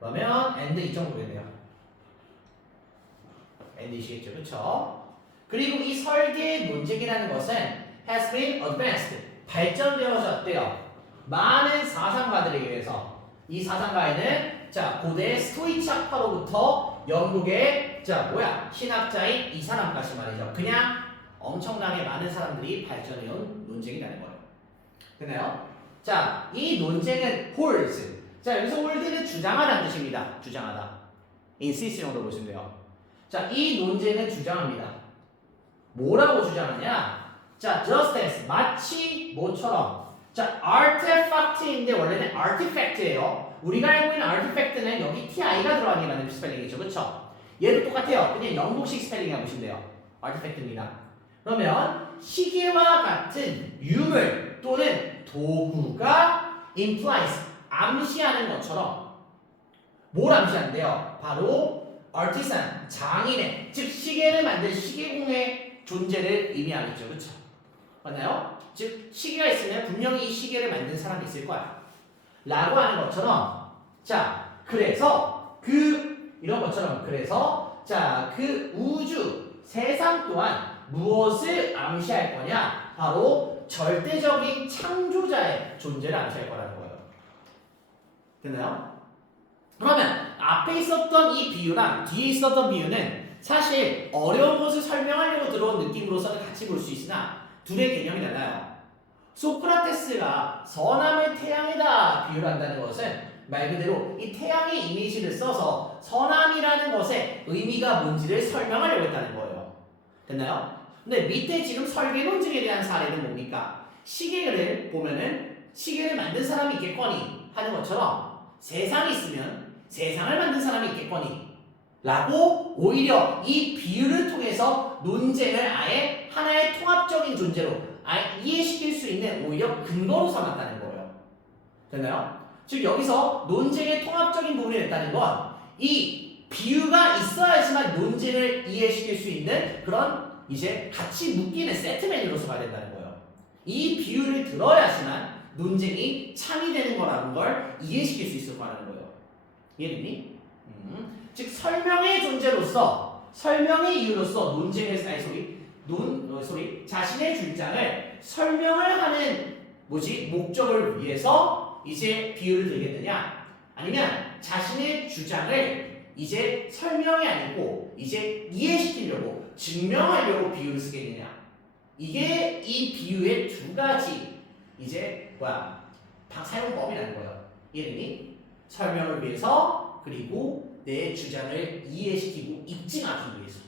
그러면 and 이 정도 되네요. and이시겠죠, 그렇죠? 그리고 이 설계 논쟁이라는 것은 has been advanced, 발전되어졌대요. 많은 사상가들에 의해서. 이 사상가에는 자 고대 스토이치 학파로부터 영국의 신학자인 이 사람까지 말이죠. 그냥 엄청나게 많은 사람들이 발전해온 논쟁이라는 거예요. 됐나요? 자, 이 논쟁은 holds. 자, 여기서 hold는 주장하다는 뜻입니다. 주장하다. insist 정도로 보시면 돼요. 자, 이 논쟁은 주장합니다. 뭐라고 주장하냐? 자, just as, 마치 뭐처럼. 자, artifact인데 원래는 artifact예요. 우리가 알고 있는 artifact는 여기 ti가 들어가게 만든 스펠링이죠. 그쵸? 얘도 똑같아요. 그냥 영국식 스펠링이라고 보시면 돼요. artifact입니다. 그러면 시계와 같은 유물 또는 도구가 implies, 암시하는 것처럼 뭘 암시하는데요? 바로 artisan, 장인의, 즉 시계를 만든 시계공의 존재를 의미하겠죠. 그렇죠? 맞나요? 즉 시계가 있으면 분명히 이 시계를 만든 사람이 있을 거야 라고 하는 것처럼 자 그래서 이런 것처럼 그래서 자 그 우주 세상 또한 무엇을 암시할 거냐? 바로 절대적인 창조자의 존재를 암시할 거라는 거예요. 됐나요? 그러면 앞에 있었던 이 비유랑 뒤에 있었던 비유는 사실 어려운 것을 설명하려고 들어온 느낌으로서는 같이 볼 수 있으나 둘의 개념이 달라요. 소크라테스가 선함을 태양에다 비유를 한다는 것은 말 그대로 이 태양의 이미지를 써서 선함이라는 것의 의미가 뭔지를 설명하려고 했다는 거예요. 됐나요? 근데 밑에 지금 설계 논증에 대한 사례는 뭡니까? 시계를 보면은 시계를 만든 사람이 있겠거니 하는 것처럼 세상이 있으면 세상을 만든 사람이 있겠거니 라고 오히려 이 비유를 통해서 논쟁을 아예 하나의 통합적인 존재로 아예 이해시킬 수 있는 오히려 근거로 삼았다는 거예요. 됐나요? 즉 여기서 논쟁의 통합적인 부분이 됐다는 건 이 비유가 있어야지만 논쟁을 이해시킬 수 있는 그런 이제 같이 묶이는 세트 메뉴로서 가야 된다는 거예요. 이 비유를 들어야지만 논쟁이 참이되는 거라는 걸 이해시킬 수 있을 거라는 거예요. 이해됐니? 즉 설명의 존재로서 설명의 이유로서 논쟁을 자신의 주장을 설명을 하는 목적을 위해서 이제 비유를 들겠느냐, 아니면 자신의 주장을 이제 설명이 아니고 이제 이해시키려고 증명하려고 비유를 쓰겠느냐. 이게 이 비유의 두 가지 이제 사용법이라는 거예요. 이해됐니? 설명을 위해서, 그리고 내 주장을 이해시키고 입증하기 위해서.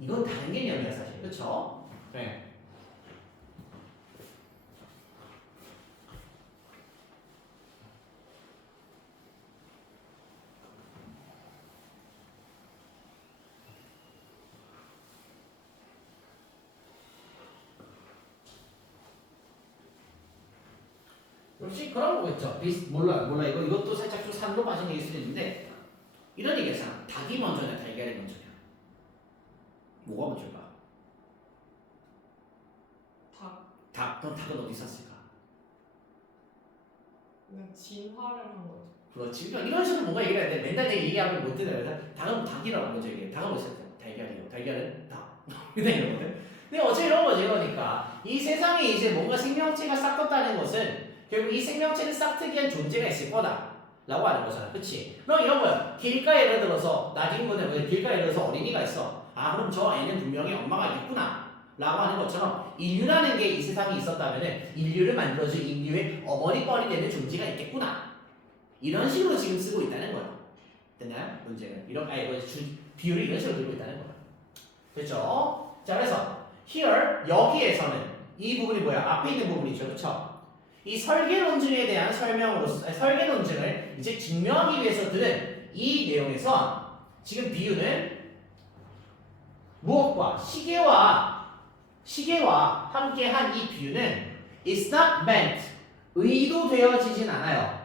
이건 다른 개념이야 사실. 그렇죠? 네. 역시 그런 거겠죠. 몰라 이것도 살짝 좀 산으로 빠진 얘기일 수도 있는데, 이런 얘기잖아. 닭이 먼저냐 달걀이 먼저냐. 뭐가 먼저일까? 그럼 닭은 어디 있었을까? 그냥 진화를 한 거죠. 그렇지. 그러니까 이런 식으로 뭔가 얘기를 해야 돼. 맨날 내가 얘기하면 못 들어요. 닭은 닭이라고 먼저 얘기해. 닭은 뭐 있었대? 달걀이요. 달걀은 닭. 이런 거거든. 근데 어째 이런 거지. 그러니까 이 세상에 이제 뭔가 생명체가 싹텄다는 것은 결국 이 생명체를 싹트기 위한 존재가 있을 거다 라고 하는 거잖아. 그치? 그럼 이런 거야. 길가에 예를 들어서 나딘군에 길가에 예를 들어서 어린이가 있어. 아 그럼 저 애는 분명히 엄마가 있구나 라고 하는 것처럼 인류라는 게 이 세상에 있었다면 인류를 만들어준 인류의 어머니뻘이 되는 존재가 있겠구나. 이런 식으로 지금 쓰고 있다는 거야. 됐나요? 문제는 비유를 이런 식으로 들고 있다는 거야. 됐죠? 자 그래서 here 여기에서는 이 부분이 뭐야? 앞에 있는 부분이죠. 그쵸? 이 설계 논증에 대한 설계 논증을 이제 증명하기 위해서 들은 이 내용에서 지금 비유는 무엇과 시계와 함께한 이 비유는 it's not meant 의도되어지진 않아요.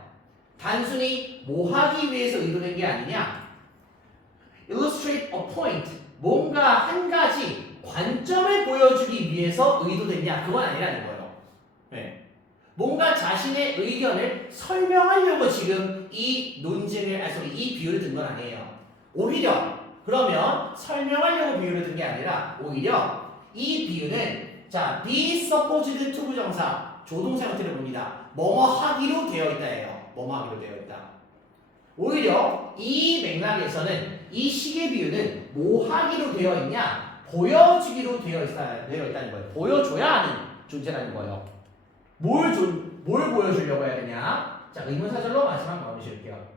단순히 뭐 하기 위해서 의도된 게 아니냐. illustrate a point 뭔가 한 가지 관점을 보여주기 위해서 의도됐냐 그건 아니라는 거예요. 네. 뭔가 자신의 의견을 설명하려고 지금 이 비유를 든 건 아니에요. 오히려 그러면 설명하려고 비유를 든 게 아니라 오히려 이 비유는 be supposed to 부정사 조동사 형태를 봅니다. 뭐뭐 하기로 되어 있다예요. 뭐뭐 하기로 되어 있다. 오히려 이 맥락에서는 이 시계 비유는 뭐 하기로 되어 있냐? 보여주기로 되어 있다는 거예요. 보여줘야 하는 존재라는 거예요. 뭘 보여주려고 해야 되냐? 자, 의문사절로 마지막 마무리 지을게요.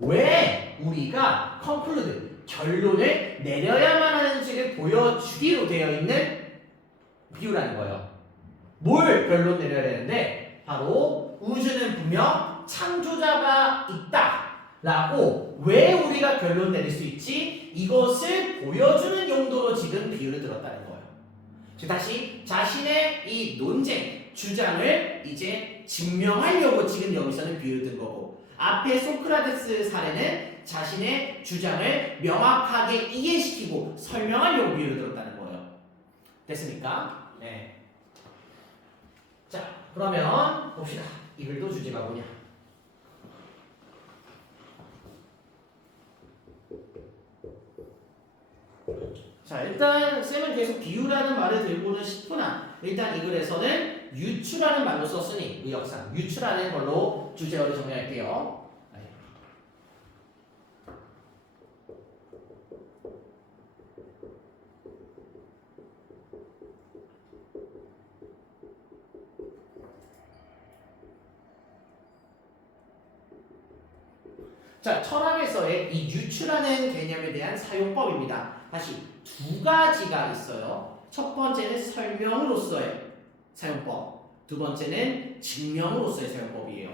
왜 우리가 conclude, 결론을 내려야만 하는지를 보여주기로 되어 있는 비유라는 거예요. 뭘 결론 내려야 되는데 바로 우주는 분명 창조자가 있다 라고 왜 우리가 결론 내릴 수 있지? 이것을 보여주는 용도로 지금 비유를 들었다는 거예요. 즉 다시 자신의 이 논쟁, 주장을 이제 증명하려고 지금 여기서는 비유를 든 거고, 앞에 소크라테스 사례는 자신의 주장을 명확하게 이해시키고 설명하려고 비유를 들었다는 거예요. 됐습니까? 네. 자, 그러면 봅시다. 이 글도 주제가 뭐냐? 자, 일단 쌤은 계속 비유라는 말을 들고는 싶으나 일단 이 글에서는 유추라는 말로 썼으니 의역상 유추라는 걸로 주제어를 정리할게요. 자, 철학에서의 이 유추라는 개념에 대한 사용법입니다. 다시 두 가지가 있어요. 첫 번째는 설명으로서의 사용법, 두 번째는 증명으로서의 사용법이에요.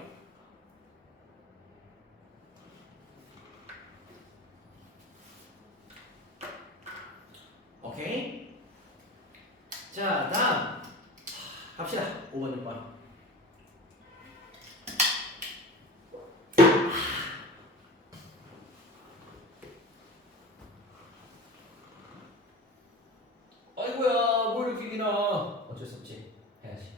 오케이? 자, 다음 갑시다. 5번, 6번. 여기는 어쩔 수 없지. 해야지.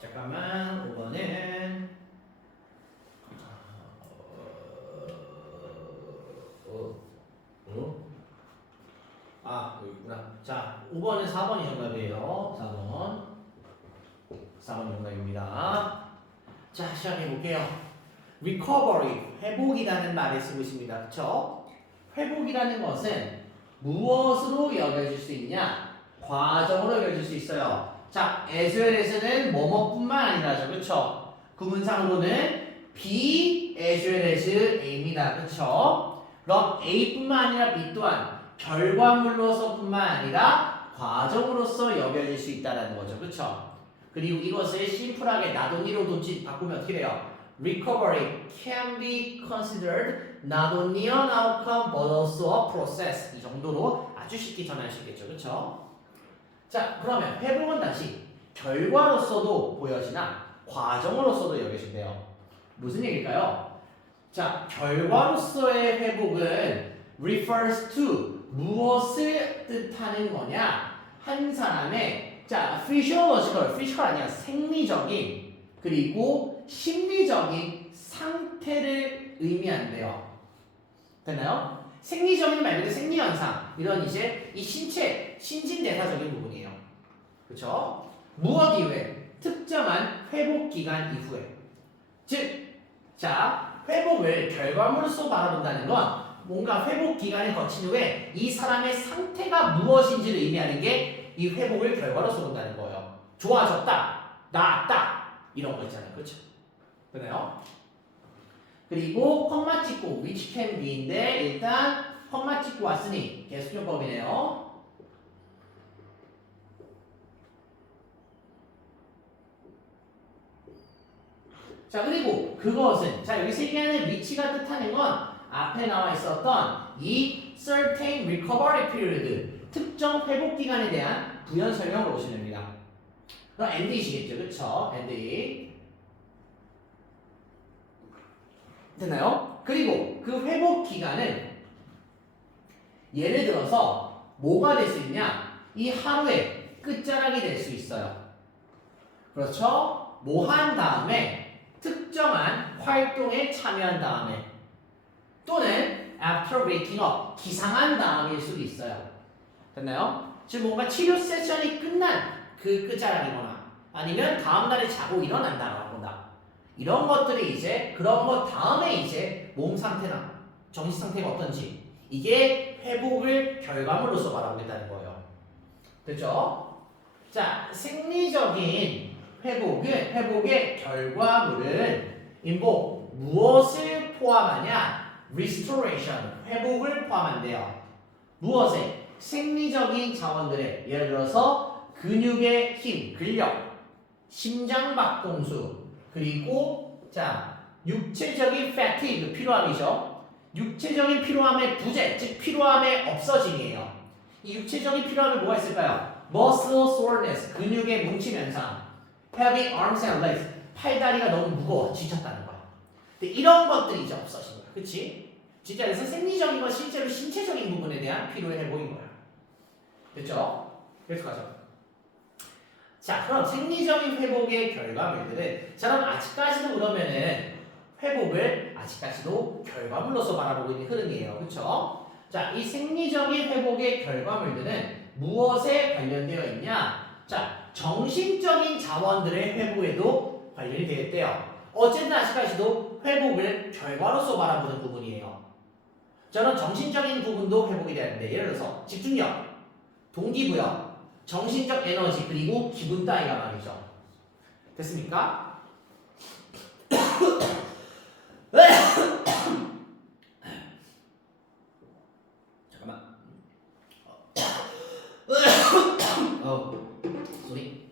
잠깐만 5번은 여기 있구나. 자 5번은 4번이 정답이에요. 4번 정답입니다. 자 시작해 볼게요. recovery 회복이라는 말을 쓰고 있습니다. 그렇죠? 회복이라는 것은 무엇으로 여겨질 수 있냐? 과정으로 여겨질 수 있어요. 자, as well as는 뭐뭐뿐만 아니라죠. 그렇죠? 구문상으로는 B as well as A입니다. 그렇죠? 그럼 A뿐만 아니라 B 또한 결과물로서뿐만 아니라 과정으로서 여겨질 수 있다는 거죠. 그렇죠? 그리고 이것을 심플하게 not only로 바꾸면 어떻게 돼요? Recovery can be considered not only an outcome but also a process. 이 정도로 아주 쉽게 전할 수 있겠죠. 그렇죠? 자, 그러면 회복은 다시 결과로서도 보여지나 과정으로서도 여겨진대요. 무슨 얘기일까요? 자, 결과로서의 회복은 refers to 무엇을 뜻하는 거냐? 한 사람의 자, physical 아니야. 생리적인 그리고 심리적인 상태를 의미한대요. 됐나요? 생리적인 말 그대로 생리현상 이런 이제 이 신진대사적인 부분이에요. 그렇죠? 무엇 이후에? 특정한 회복 기간 이후에. 즉, 자 회복을 결과물로서 바라본다는 건 뭔가 회복 기간을 거친 후에 이 사람의 상태가 무엇인지를 의미하는 게 이 회복을 결과로서 본다는 거예요. 좋아졌다, 나았다 이런 거 있잖아요. 그렇죠? 되나요? 그리고 컴마 찍고 which can be인데 일단 컴마 찍고 왔으니 계속요법이네요. 자 그리고 그것은 자 여기 세계안의 위치가 뜻하는 건 앞에 나와 있었던 이 certain recovery period 특정 회복 기간에 대한 부연 설명으로 보시면 됩니다. 그럼 end이시겠죠, 그렇죠? end 됐나요? 그리고 그 회복 기간은 예를 들어서 뭐가 될 수 있냐? 이 하루의 끝자락이 될 수 있어요. 그렇죠? 뭐 한 다음에 특정한 활동에 참여한 다음에 또는 after waking up 기상한 다음일 수도 있어요. 됐나요? 즉 뭔가 치료 세션이 끝난 그 끝자락이거나 아니면 다음날에 자고 일어난다라고 본다. 이런 것들이 이제 그런 것 다음에 이제 몸 상태나 정신 상태가 어떤지 이게 회복을 결과물로서 바라보겠다는 거예요. 됐죠? 자, 생리적인 회복의 결과물은 인복 무엇을 포함하냐? restoration 회복을 포함한대요. 무엇에? 생리적인 자원들의 예를 들어서 근육의 힘, 근력, 심장박동수 그리고 자 육체적인 fatigue 피로함이죠. 육체적인 피로함의 부재, 즉 피로함의 없어짐이에요. 이 육체적인 피로함에 뭐가 있을까요? muscle soreness, 근육의 뭉침 현상, heavy arms and legs, 팔다리가 너무 무거워 지쳤다는 거야. 근데 이런 것들이 이제 없어진 거야, 그렇지? 진짜 그래서 생리적인 건 실제로 신체적인 부분에 대한 피로의 회복인 거야. 됐죠? 계속 가죠. 자, 그럼 생리적인 회복의 결과물들은 자, 그럼 아직까지도 그러면은 회복을 아직까지도 결과물로서 바라보고 있는 흐름이에요. 그렇죠? 자, 이 생리적인 회복의 결과물들은 무엇에 관련되어 있냐? 자, 정신적인 자원들의 회복에도 관련이 되겠대요. 어쨌든 아직까지도 회복을 결과로서 바라보는 부분이에요. 저는 정신적인 부분도 회복이 되는데 예를 들어서 집중력, 동기부여, 정신적 에너지 그리고 기분 따위가 말이죠. 됐습니까? 잠깐만. 소리.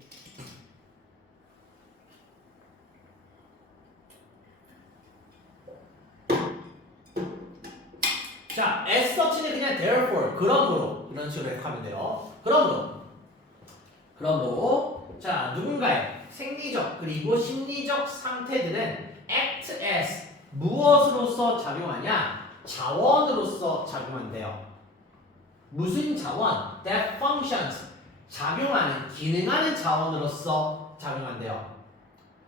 자, as such는 그냥 therefore, 그러므로 이런 식으로 하면 돼요. 그러므로 자 누군가의 생리적 그리고 심리적 상태들은 act as 무엇으로서 작용하냐? 자원으로서 작용한대요. 무슨 자원? that functions. 작용하는, 기능하는 자원으로서 작용한대요.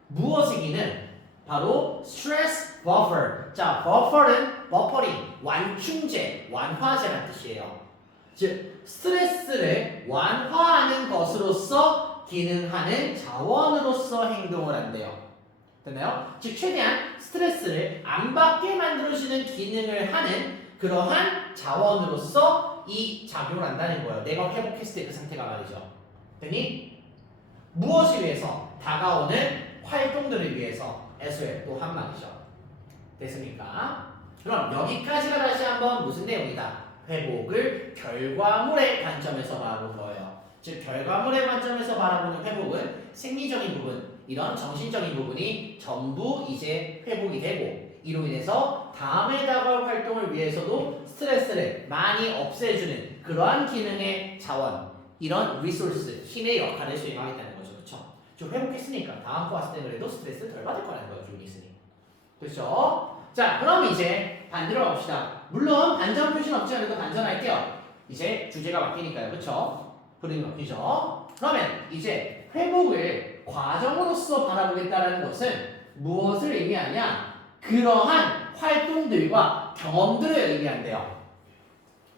무엇의 기능? 바로 stress buffer. 자, buffer는 버퍼링, 완충제, 완화제라는 뜻이에요. 즉, 스트레스를 완화하는 것으로서 기능하는 자원으로서 행동을 한대요. 됐나요? 즉, 최대한 스트레스를 안 받게 만들어주는 기능을 하는 그러한 자원으로서 이 작용을 한다는 거예요. 내가 회복했을 때 그 상태가 말이죠. 됐니? 무엇을 위해서? 다가오는 활동들을 위해서 SOL 또 한 말이죠. 됐습니까? 그럼 여기까지가 다시 한번 무슨 내용이다? 회복을 결과물의 관점에서 바라보는 거예요. 즉 결과물의 관점에서 바라보는 회복은 생리적인 부분, 이런 정신적인 부분이 전부 이제 회복이 되고 이로 인해서 다음에 다가올 활동을 위해서도 스트레스를 많이 없애주는 그러한 기능의 자원, 이런 리소스, 힘의 역할을 수행하겠다는 거죠. 그렇죠? 좀 회복했으니까 다음 거 왔을 때 그래도 스트레스 덜 받을 거라는 거예요. 좀 있으니. 그렇죠? 자, 그럼 이제 반대로 가봅시다. 물론 반전 표시는 없지 않아도 반전할게요. 이제 주제가 바뀌니까요. 그렇죠? 그림이 바뀌죠? 그러면 이제 회복을 과정으로서 바라보겠다는 것은 무엇을 의미하냐? 그러한 활동들과 경험들을 의미한대요.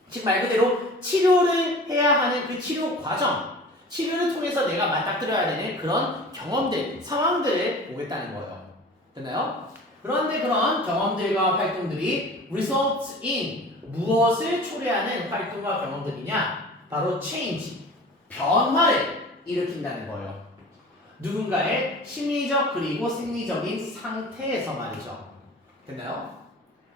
즉 말 그대로 치료를 해야 하는 그 치료 과정, 치료를 통해서 내가 맞닥뜨려야 되는 그런 경험들, 상황들을 보겠다는 거예요. 됐나요? 그런데 그런 경험들과 활동들이 results in 무엇을 초래하는 활동과 경험들이냐? 바로 change, 변화를 일으킨다는 거예요. 누군가의 심리적 그리고 생리적인 상태에서 말이죠. 됐나요?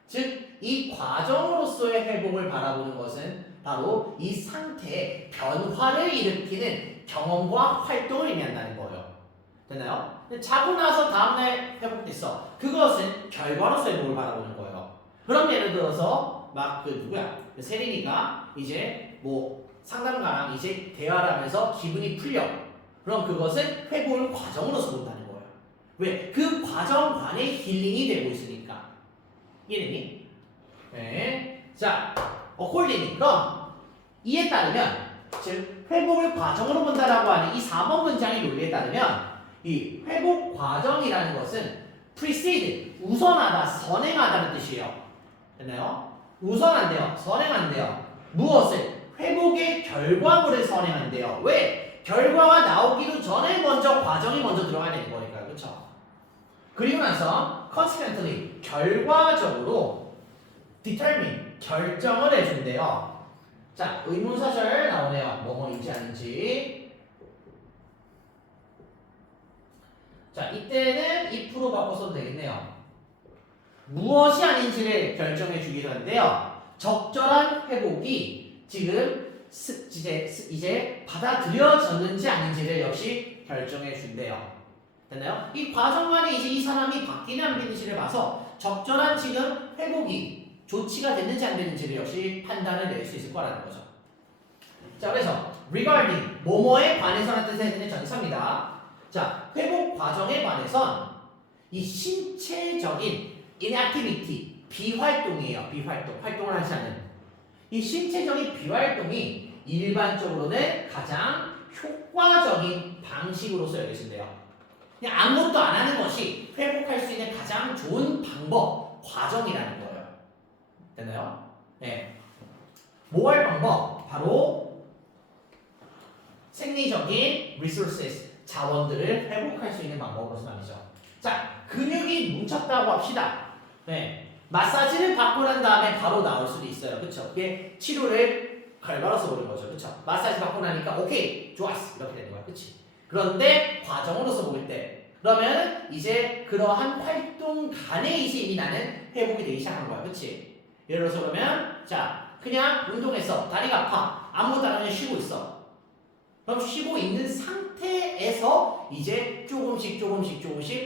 즉 이 과정으로서의 회복을 바라보는 것은 바로 이 상태의 변화를 일으키는 경험과 활동을 의미한다는 거예요. 됐나요? 자고 나서 다음날 회복됐어. 그것은 결과로서 회복을 바라보는 거예요. 그럼 예를 들어서 막 그 누구야? 그 세린이가 이제 뭐 상담가랑 이제 대화를 하면서 기분이 풀려. 그럼 그것은 회복을 과정으로서 본다는 거예요. 왜? 그 과정관에 힐링이 되고 있으니까. 이해됐니? 네. 자, 홀리니. 그럼 이에 따르면 즉 회복을 과정으로 본다라고 하는 이 4번 문장의 논리에 따르면 이 회복 과정이라는 것은 precede, 우선하다, 선행하다는 뜻이에요. 됐나요? 우선한대요. 선행한대요. 무엇을? 회복의 결과물을 선행한대요. 왜? 결과가 나오기도 전에 먼저 과정이 먼저 들어가야 되는 거니까요. 그렇죠? 그리고 나서 consequently, 결과적으로 determine, 결정을 해준대요. 자, 의문사절 나오네요. 뭐뭐인지 아닌지. 자, 이때는 if로 바꿔서도 되겠네요. 무엇이 아닌지를 결정해 주기로 하는데요. 적절한 회복이 지금 이제 받아들여졌는지 아닌지를 역시 결정해 준대요. 됐나요? 이 과정 안에 이제 이 사람이 바뀌는 안 바뀌는지를 봐서 적절한 지금 회복이 조치가 됐는지 안 됐는지를 역시 판단을 낼 수 있을 거라는 거죠. 자, 그래서 regarding 뭐뭐에 관해서라는 뜻의 해당되는 전사입니다. 자, 회복 과정에 관해선 이 신체적인 inactivity, 비활동이에요. 비활동, 활동을 하지 않는 이 신체적인 비활동이 일반적으로는 가장 효과적인 방식으로서 여겨진대요. 그냥 아무것도 안 하는 것이 회복할 수 있는 가장 좋은 방법, 과정이라는 거예요. 됐나요? 네. 뭐 할 방법? 바로 생리적인 resources, 자원들을 회복할 수 있는 방법으로서 말이죠. 자, 근육이 뭉쳤다고 합시다. 네. 마사지를 받고 난 다음에 바로 나올 수도 있어요. 그쵸? 그게 치료를 결과로서 보는 거죠. 그쵸? 마사지 받고 나니까 오케이, 좋았어. 이렇게 되는 거야. 그치? 그런데 과정으로서 보일 때 그러면 이제 그러한 활동 간에 이제 이미 나는 회복이 되기 시작한 거야. 그치? 예를 들어서 그러면 자, 그냥 운동해서 다리가 아파. 아무것도 안 하면 쉬고 있어. 그럼 쉬고 있는 상태에서 이제 조금씩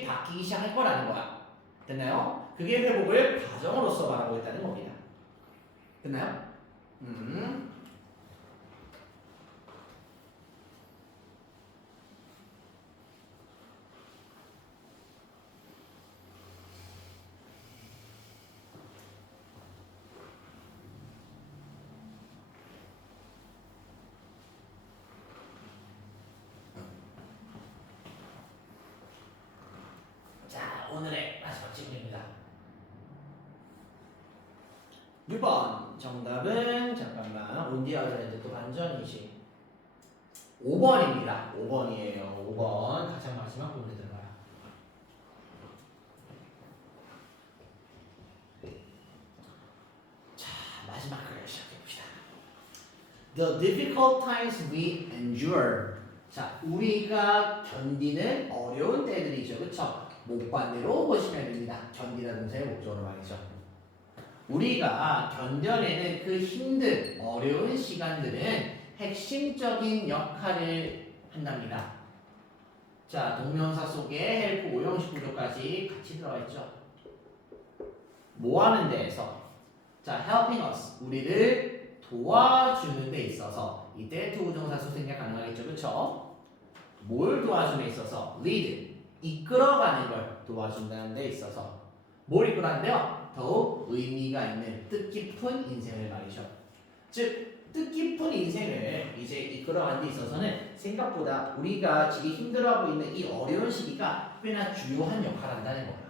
바뀌기 시작할 거라는 거야. 됐나요? 그게 회복을 과정으로서 말하고 있다는 겁니다. 됐나요? 오늘의 마지막 질문입니다. 6번 정답은 잠깐만 온디아드랜드 또 반전이지 5번입니다. 5번이에요. 5번 가장 마지막 부분에 들어가요. 자 마지막 글을 시작해봅시다. The difficult times we endure. 자 우리가 견디는 어려운 때들이죠. 그쵸? 목반대로 보시면 됩니다. 견디다 동사의 목적으로 말이죠. 우리가 견뎌내는 그 힘든 어려운 시간들은 핵심적인 역할을 한답니다. 자, 동명사 속에 헬프 오형식 구조까지 같이 들어가 있죠. 뭐 하는 데에서? 자, helping us. 우리를 도와주는 데 있어서 이때 투부정사수 생략 가능하겠죠. 그쵸? 뭘 도와주는 데 있어서? lead. 이끌어가는 걸 도와준다는 데 있어서 뭘 이끌어가는데요? 더욱 의미가 있는 뜻깊은 인생을 말이죠. 즉 뜻깊은 인생을 이제 이끌어가는 데 있어서는 생각보다 우리가 지금 힘들어하고 있는 이 어려운 시기가 꽤나 중요한 역할을 한다는 거예요.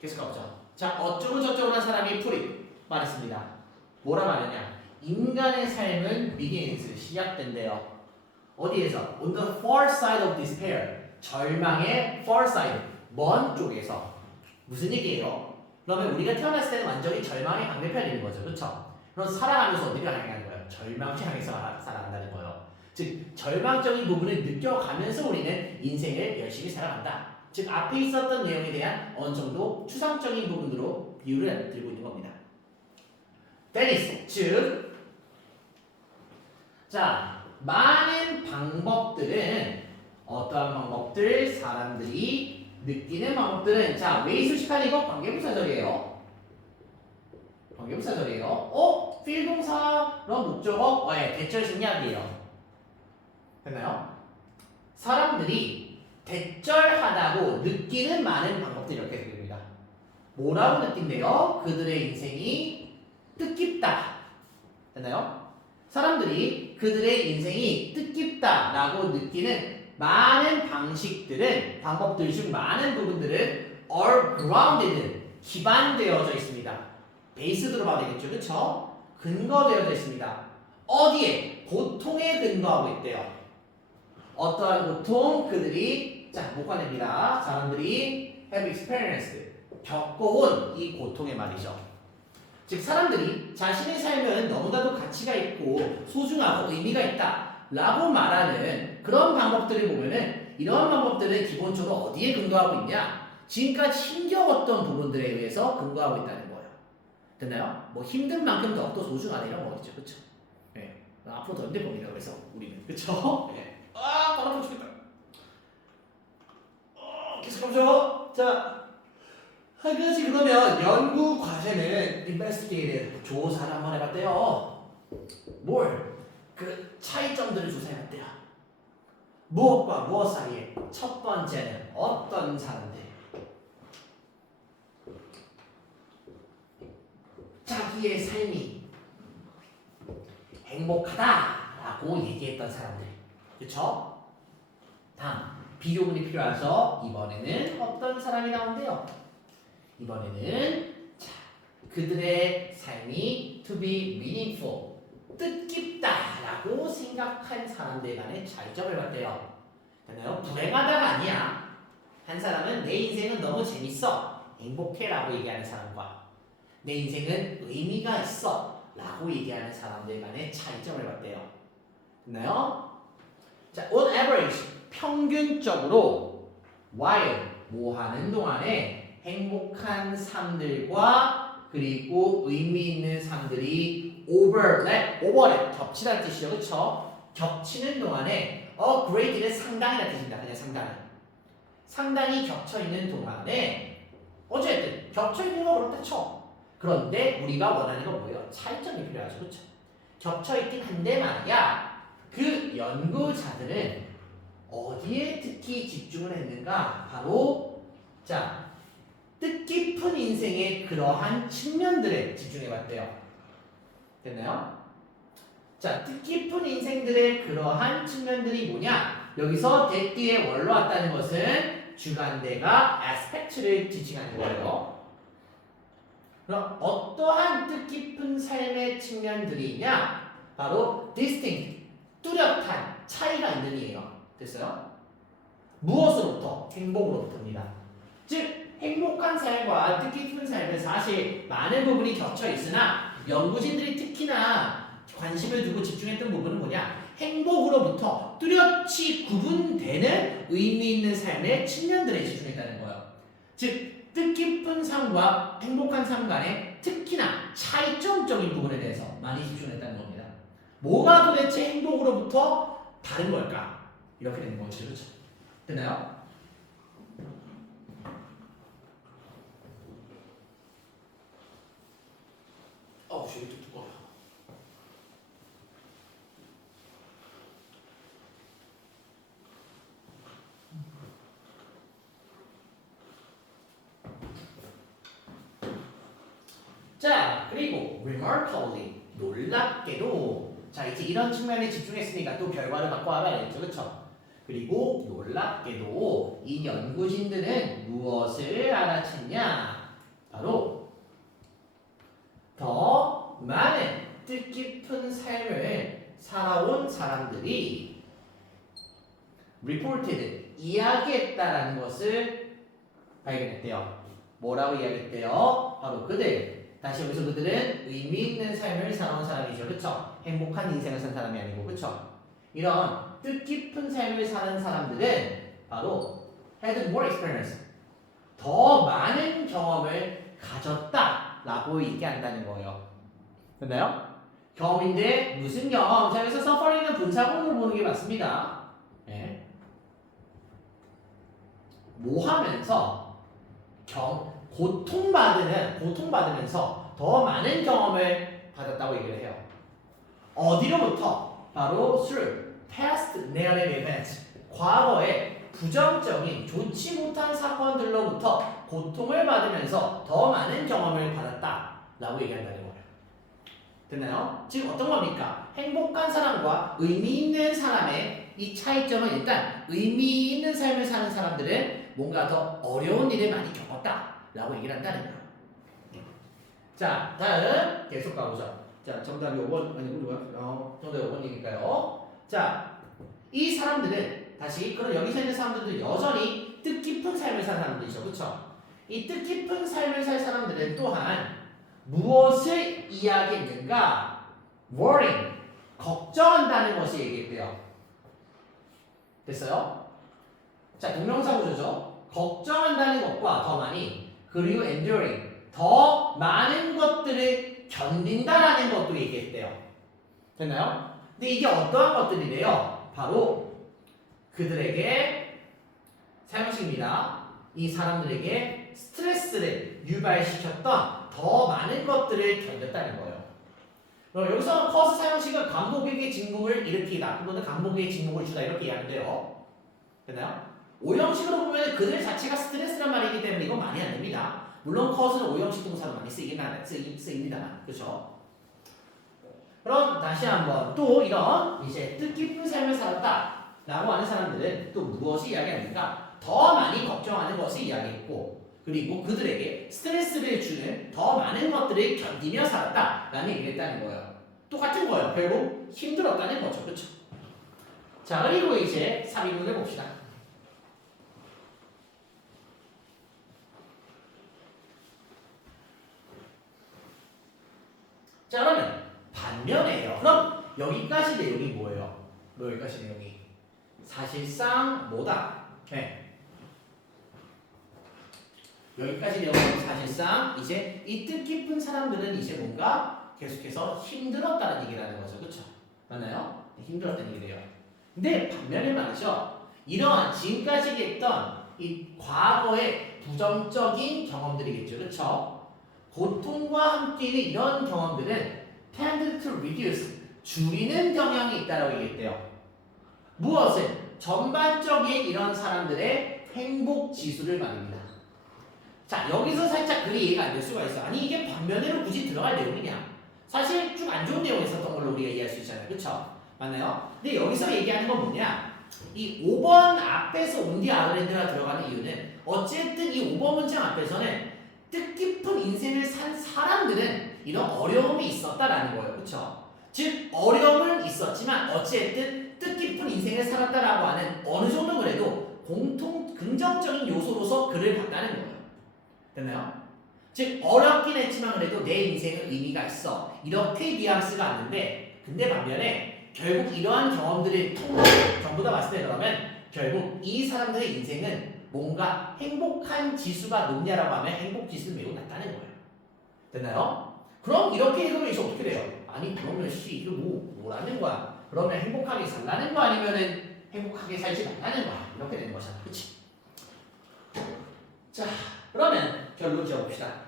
계속 가보죠. 자 어쩌고 저쩌고 한 사람이 풀이 말했습니다. 뭐라 말했냐? 인간의 삶은 begins 시작된대요. 어디에서? On the far side of despair. 절망의 far side, 먼 쪽에서. 무슨 얘기예요? 그러면 우리가 태어났을 때는 완전히 절망의 반대편인 거죠. 그렇죠? 그럼 살아가면서 어디를 향하는 거예요? 절망을 향해서 살아간다는 거예요. 즉 절망적인 부분을 느껴가면서 우리는 인생을 열심히 살아간다. 즉 앞에 있었던 내용에 대한 어느 정도 추상적인 부분으로 비유를 들고 있는 겁니다. That is, 즉 자, 많은 방법들은 어떠한 방법들, 사람들이 느끼는 방법들은 자, 왜 수식하니까 관계부사절이에요. 관계부사절이에요. 필동사로 목적어, 대절 생략이에요. 됐나요? 사람들이 대절하다고 느끼는 많은 방법들이 이렇게 됩니다. 뭐라고 느낀대요? 그들의 인생이 뜻깊다. 됐나요? 사람들이 그들의 인생이 뜻깊다라고 느끼는 많은 방식들은 방법들 중 많은 부분들은 are grounded 기반되어져 있습니다. 베이스 들어봐야 되겠죠, 그렇죠? 근거되어져 있습니다. 어디에? 고통에 근거하고 있대요. 어떠한 고통? 그들이 자 목화됩니다. 사람들이 have experienced 겪어온 이 고통의 말이죠. 즉 사람들이 자신의 삶은 너무나도 가치가 있고 소중하고 의미가 있다 라고 말하는 그런 방법들을 보면은 이런 방법들은 기본적으로 어디에 근거하고 있냐? 지금까지 힘겨웠던 부분들에 의해서 근거하고 있다는 거예요. 됐나요? 뭐 힘든 만큼 더욱더 소중하다 이런 거겠죠. 그쵸? 네. 앞으로 더 힘들 겁니다. 그래서 우리는. 그쵸? 네. 바로 아파 죽겠다. 계속하죠. 자, 한 가지 그러면 연구 과제는 investigated 조사를 한번 해봤대요. 뭘? 그 차이점들을 조사해봤대요. 무엇과 무엇 사이에? 첫 번째는 어떤 사람들? 자기의 삶이 행복하다라고 얘기했던 사람들. 그쵸? 다음 비교문이 필요해서 이번에는 어떤 사람이 나온대요? 이번에는 자, 그들의 삶이 to be meaningful 뜻깊다라고 생각한 사람들 간의 차이점을 봤대요. 됐나요? 불행하다가 아니야. 한 사람은 내 인생은 너무 재밌어 행복해라고 얘기하는 사람과 내 인생은 의미가 있어 라고 얘기하는 사람들 간의 차이점을 봤대요. 됐나요? 자, on average 평균적으로 while 뭐 하는 동안에 행복한 삶들과 그리고 의미 있는 삶들이 overlap 겹치다는 뜻이죠. 그쵸? 겹치는 동안에 great는 상당이라는 뜻입니다. 그냥 상당히 겹쳐있는 동안에 어쨌든 겹쳐있는 거 그렇다 쳐. 그런데 우리가 원하는 건 뭐예요? 차이점이 필요하죠. 그쵸? 겹쳐있긴 한데 말이야 그 연구자들은 어디에 특히 집중을 했는가? 바로 자 뜻깊은 인생의 그러한 측면들에 집중해봤대요. 됐나요? 자, 뜻깊은 인생들의 그러한 측면들이 뭐냐? 여기서 that 뒤에 원로 왔다는 것은 주관대가 aspect를 지칭하는 거예요. 그럼 어떠한 뜻깊은 삶의 측면들이냐? 바로 distinct, 뚜렷한 차이가 있는 이에요. 됐어요? 무엇으로부터? 행복으로부터입니다. 즉 행복한 삶과 뜻깊은 삶은 사실 많은 부분이 겹쳐 있으나 연구진들이 특히나 관심을 두고 집중했던 부분은 뭐냐? 행복으로부터 뚜렷이 구분되는 의미 있는 삶의 측면들에 집중했다는 거예요. 즉 뜻깊은 삶과 행복한 삶 간의 특히나 차이점적인 부분에 대해서 많이 집중했다는 겁니다. 뭐가 도대체 행복으로부터 다른 걸까? 이렇게 되는 거죠. 그렇죠? 됐나요? 여기 또 두꺼워요. 자, 그리고 remarkably, 놀랍게도, 자 이제 이런 측면에 집중했으니까 또 결과를 갖고 와봐야겠죠, 그렇죠? 그리고 놀랍게도 이 연구진들은 무엇을 알아챘냐? 바로 더 많은 뜻깊은 삶을 살아온 사람들이 reported, 이야기했다라는 것을 발견했대요. 뭐라고 이야기했대요? 바로 그들. 다시 여기서 그들은 의미 있는 삶을 살아온 사람이죠. 그쵸? 행복한 인생을 산 사람이 아니고, 그쵸? 이런 뜻깊은 삶을 사는 사람들은 바로 had more experience, 더 많은 경험을 가졌다라고 얘기한다는 거예요. 됐나요? 경험인데 무슨 경험? 자, 여기서 suffering은 분사구문으로 보는 게 맞습니다. 네. 뭐 하면서 고통받으면서 더 많은 경험을 받았다고 얘기를 해요. 어디로부터? 바로 through past negative events, 과거의 부정적인 좋지 못한 사건들로부터 고통을 받으면서 더 많은 경험을 받았다라고 얘기한다는 거예요. 됐나요? 지금 어떤 겁니까? 행복한 사람과 의미 있는 사람의 이 차이점은 일단 의미 있는 삶을 사는 사람들은 뭔가 더 어려운 일을 많이 겪었다라고 얘기를 한다는 거예요. 자, 다음 계속 가보죠. 자, 정답이 5번 아니고 누구야? 정답이 5번이니까요. 자, 이 사람들은 다시 그럼 여기서 있는 사람들도 여전히 뜻깊은 삶을 사는 사람들이죠, 그렇죠? 이 뜻깊은 삶을 살 사람들은 또한 무엇을 이야기했는가? worrying, 걱정한다는 것을 얘기했대요. 됐어요? 자, 동명사 구조죠. 걱정한다는 것과 더 많이, 그리고 enduring, 더 많은 것들을 견딘다라는 것도 얘기했대요. 됐나요? 근데 이게 어떠한 것들이래요? 바로 그들에게 사용식입니다. 이 사람들에게 스트레스를 유발시켰던 더 많은 것들을 견뎠다는 거예요. 여기서 cause 사용식은 감독에게 진공을 일으키다, 또는 감독에게 진공을 주다 이렇게 이해하는데요. 됐나요? 오형식으로 보면 그들 자체가 스트레스란 말이기 때문에 이건 말이 안 됩니다. 물론 cause는 오형식 동사로 많이 쓰입니다만, 그렇죠? 그럼 다시 한번 또 이런 이제 뜻깊은 삶을 살았다라고 하는 사람들은 또 무엇이 이야기합니까? 더 많이 걱정하는 것을 이야기했고, 그리고 그들에게 스트레스를 주는 더 많은 것들을 견디며 살았다라는 얘기를 했다는 거예요. 똑같은 거예요. 결국 힘들었다는 거죠, 그렇죠? 자, 그리고 이제 삽입문을 봅시다. 자, 그러면 반면에요. 그럼 여기까지 내용이 뭐예요? 여기까지 내용이 사실상 뭐다? 네. 여기까지 내용은 사실상 이제 이 뜻깊은 사람들은 이제 뭔가 계속해서 힘들었다는 얘기를 하는 거죠, 그렇죠? 맞나요? 힘들었다는 얘기래요. 근데 반면에 말이죠. 이러한 지금까지 했던 이 과거의 부정적인 경험들이겠죠, 그렇죠? 고통과 함께 있는 이런 경험들은 tend to reduce, 줄이는 경향이 있다고 얘기했대요. 무엇을? 전반적인 이런 사람들의 행복 지수를 말입니다. 자, 여기서 살짝 글이 이해가 안 될 수가 있어. 아니 이게 반면에로 굳이 들어갈 내용이냐? 사실 좀 안 좋은 내용이 있었던 걸로 우리가 이해할 수 있잖아요, 그렇죠? 맞나요? 근데 여기서 얘기하는 건 뭐냐? 이 5번 앞에서 온디 아더랜드가 들어가는 이유는 어쨌든 이 5번 문장 앞에서는 뜻깊은 인생을 산 사람들은 이런 어려움이 있었다라는 거예요. 그렇죠? 즉 어려움은 있었지만 어쨌든 뜻깊은 인생을 살았다라고 하는 어느 정도 그래도 공통 긍정적인 요소로서 글을 봤다는 거예요. 됐나요? 즉 어렵긴 했지만 그래도 내 인생은 의미가 있어. 이렇게 뉘앙스가 왔는데 근데 반면에 결국 이러한 경험들을 전부 다 봤을 때 그러면 결국 이 사람들의 인생은 뭔가 행복한 지수가 높냐라고 하면 행복 지수는 매우 낮다는 거예요. 됐나요? 그럼 이렇게 읽으면 이제 어떻게 돼요? 아니 그러면 이거 뭐라는 거야? 그러면 행복하게 살라는 거 아니면은 행복하게 살지 말라는 거야? 이렇게 되는 거잖아. 그치? 자 그러면 결론 지어봅시다.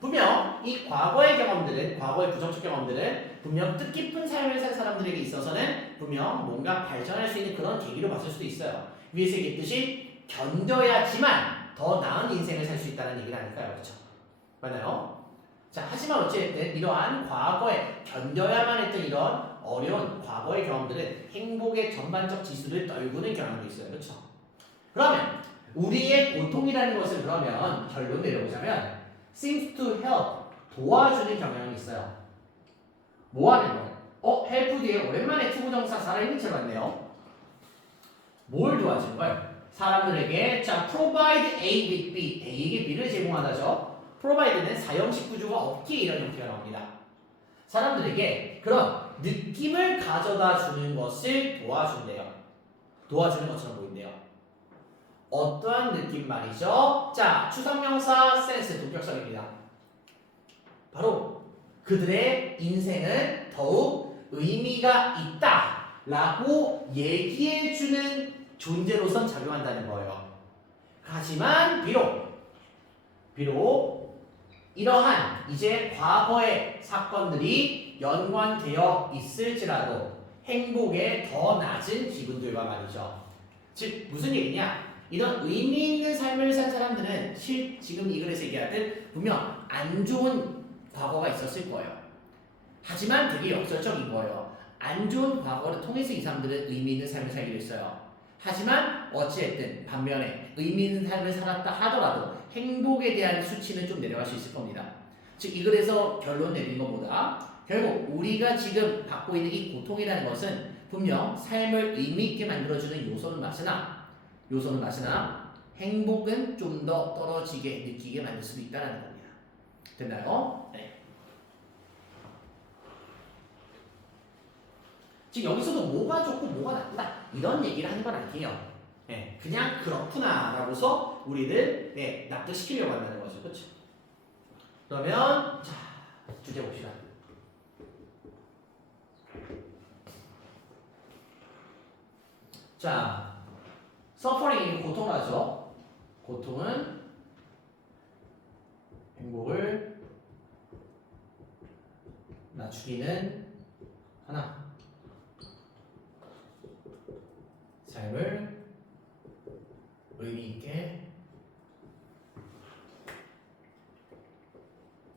분명 이 과거의 경험들은 과거의 부정적 경험들은 분명 뜻깊은 삶을 산 사람들에게 있어서는 분명 뭔가 발전할 수 있는 그런 계기로 봤을 수도 있어요. 위에서 얘기했듯이 견뎌야지만 더 나은 인생을 살 수 있다는 얘기를 하니까요. 그렇죠? 맞나요? 자 하지만 어찌됐든 이러한 과거에 견뎌야만 했던 이런 어려운 과거의 경험들은 행복의 전반적 지수를 떨구는 경향도 있어요. 그렇죠? 그러면 우리의 고통이라는 것을 그러면 결론 내려보자면 seems to help 도와주는 경향이 있어요. 뭐 하는 거예요? help 뒤에 오랜만에 투부정사 살아있는 체 같네요. 뭘 도와주는 거예요? 사람들에게 자 provide A with B A에게 B를 제공하다죠. provide는 사형식 구조가 없기에 이런 형태가 나옵니다. 사람들에게 그런 느낌을 가져다 주는 것을 도와준대요. 도와주는 것처럼 보인대요. 어떠한 느낌 말이죠? 자, 추상명사 센스 동격성입니다. 바로 그들의 인생은 더욱 의미가 있다 라고 얘기해주는 존재로선 작용한다는 거예요. 하지만 비록 이러한 이제 과거의 사건들이 연관되어 있을지라도 행복의 더 낮은 기분들과 말이죠. 즉 무슨 얘기냐? 이런 의미 있는 삶을 산 사람들은 지금 이 글에서 얘기하듯 분명 안 좋은 과거가 있었을 거예요. 하지만 되게 역설적인 거예요. 안 좋은 과거를 통해서 이 사람들은 의미 있는 삶을 살기로 했어요. 하지만 어찌됐든 반면에 의미 있는 삶을 살았다 하더라도 행복에 대한 수치는 좀 내려갈 수 있을 겁니다. 즉 이 글에서 결론 내린 것보다 결국 우리가 지금 갖고 있는 이 고통이라는 것은 분명 삶을 의미 있게 만들어주는 요소는 맞으나 행복은 좀 더 떨어지게 느끼게 만들 수도 있다는 겁니다. 됐나요? 네. 지금 여기서도 뭐가 좋고 뭐가 나쁘다 이런 얘기를 하는 건 아니에요. 네, 그냥 그렇구나라고서 우리를 납득시키려고 한다는 거죠. 그렇죠? 그러면 자 주제 봅시다. 자, 서퍼링이 고통하죠. 고통은 행복을 낮추기는 하나. 삶을 의미 있게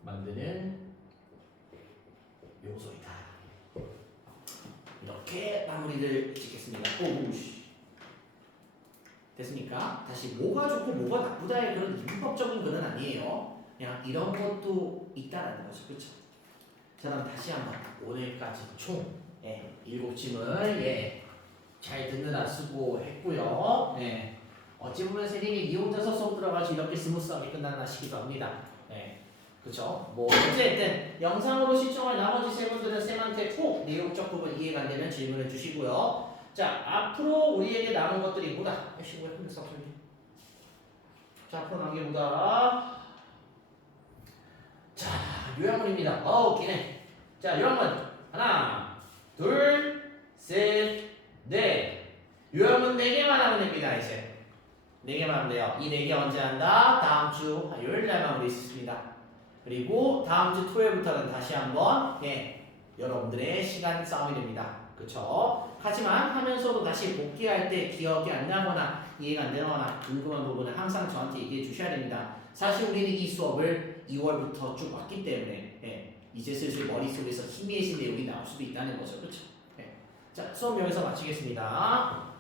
만드는 요소이다. 이렇게 마무리를 짓겠습니다. 오우씨. 됐습니까? 다시 뭐가 좋고 뭐가 나쁘다의 그런 율법적인 글은 아니에요. 그냥 이런 것도 있다라는 거죠. 그렇죠? 자, 그럼 다시 한번 오늘까지 총 7짐을 잘 듣느라 수고했고요. 어찌 보면 선생님이 니 혼자서 수업 들어가서 이렇게 스무스하게 끝났나 싶기도 합니다. 그쵸? 뭐 어쨌든 영상으로 시청할 나머지 세 분들은 쌤한테 꼭 내용적 부분 이해가 안 되면 질문을 주시고요. 자, 앞으로 우리에게 남은 것들이 뭐다? 신고해 끝냈어, 선생님. 자, 앞으로 남은 게 뭐다? 자, 요약문입니다. 기네. 자, 요약문 하나, 둘, 셋, 넷. 요약문 4개만 하면 됩니다. 이제 4개만 하면 돼요. 이 4개 언제 한다? 다음 주 화요일 날 마무리 있습니다. 그리고 다음 주 토요일부터는 다시 한번 여러분들의 시간 싸움이 됩니다. 그쵸? 하지만 하면서도 다시 복귀할 때 기억이 안 나거나 이해가 안 되거나 궁금한 부분은 항상 저한테 얘기해 주셔야 됩니다. 사실 우리는 이 수업을 2월부터 쭉 왔기 때문에 이제 슬슬 머릿속에서 희미해진 내용이 나올 수도 있다는 거죠. 그쵸? 자, 수업 여기서 마치겠습니다.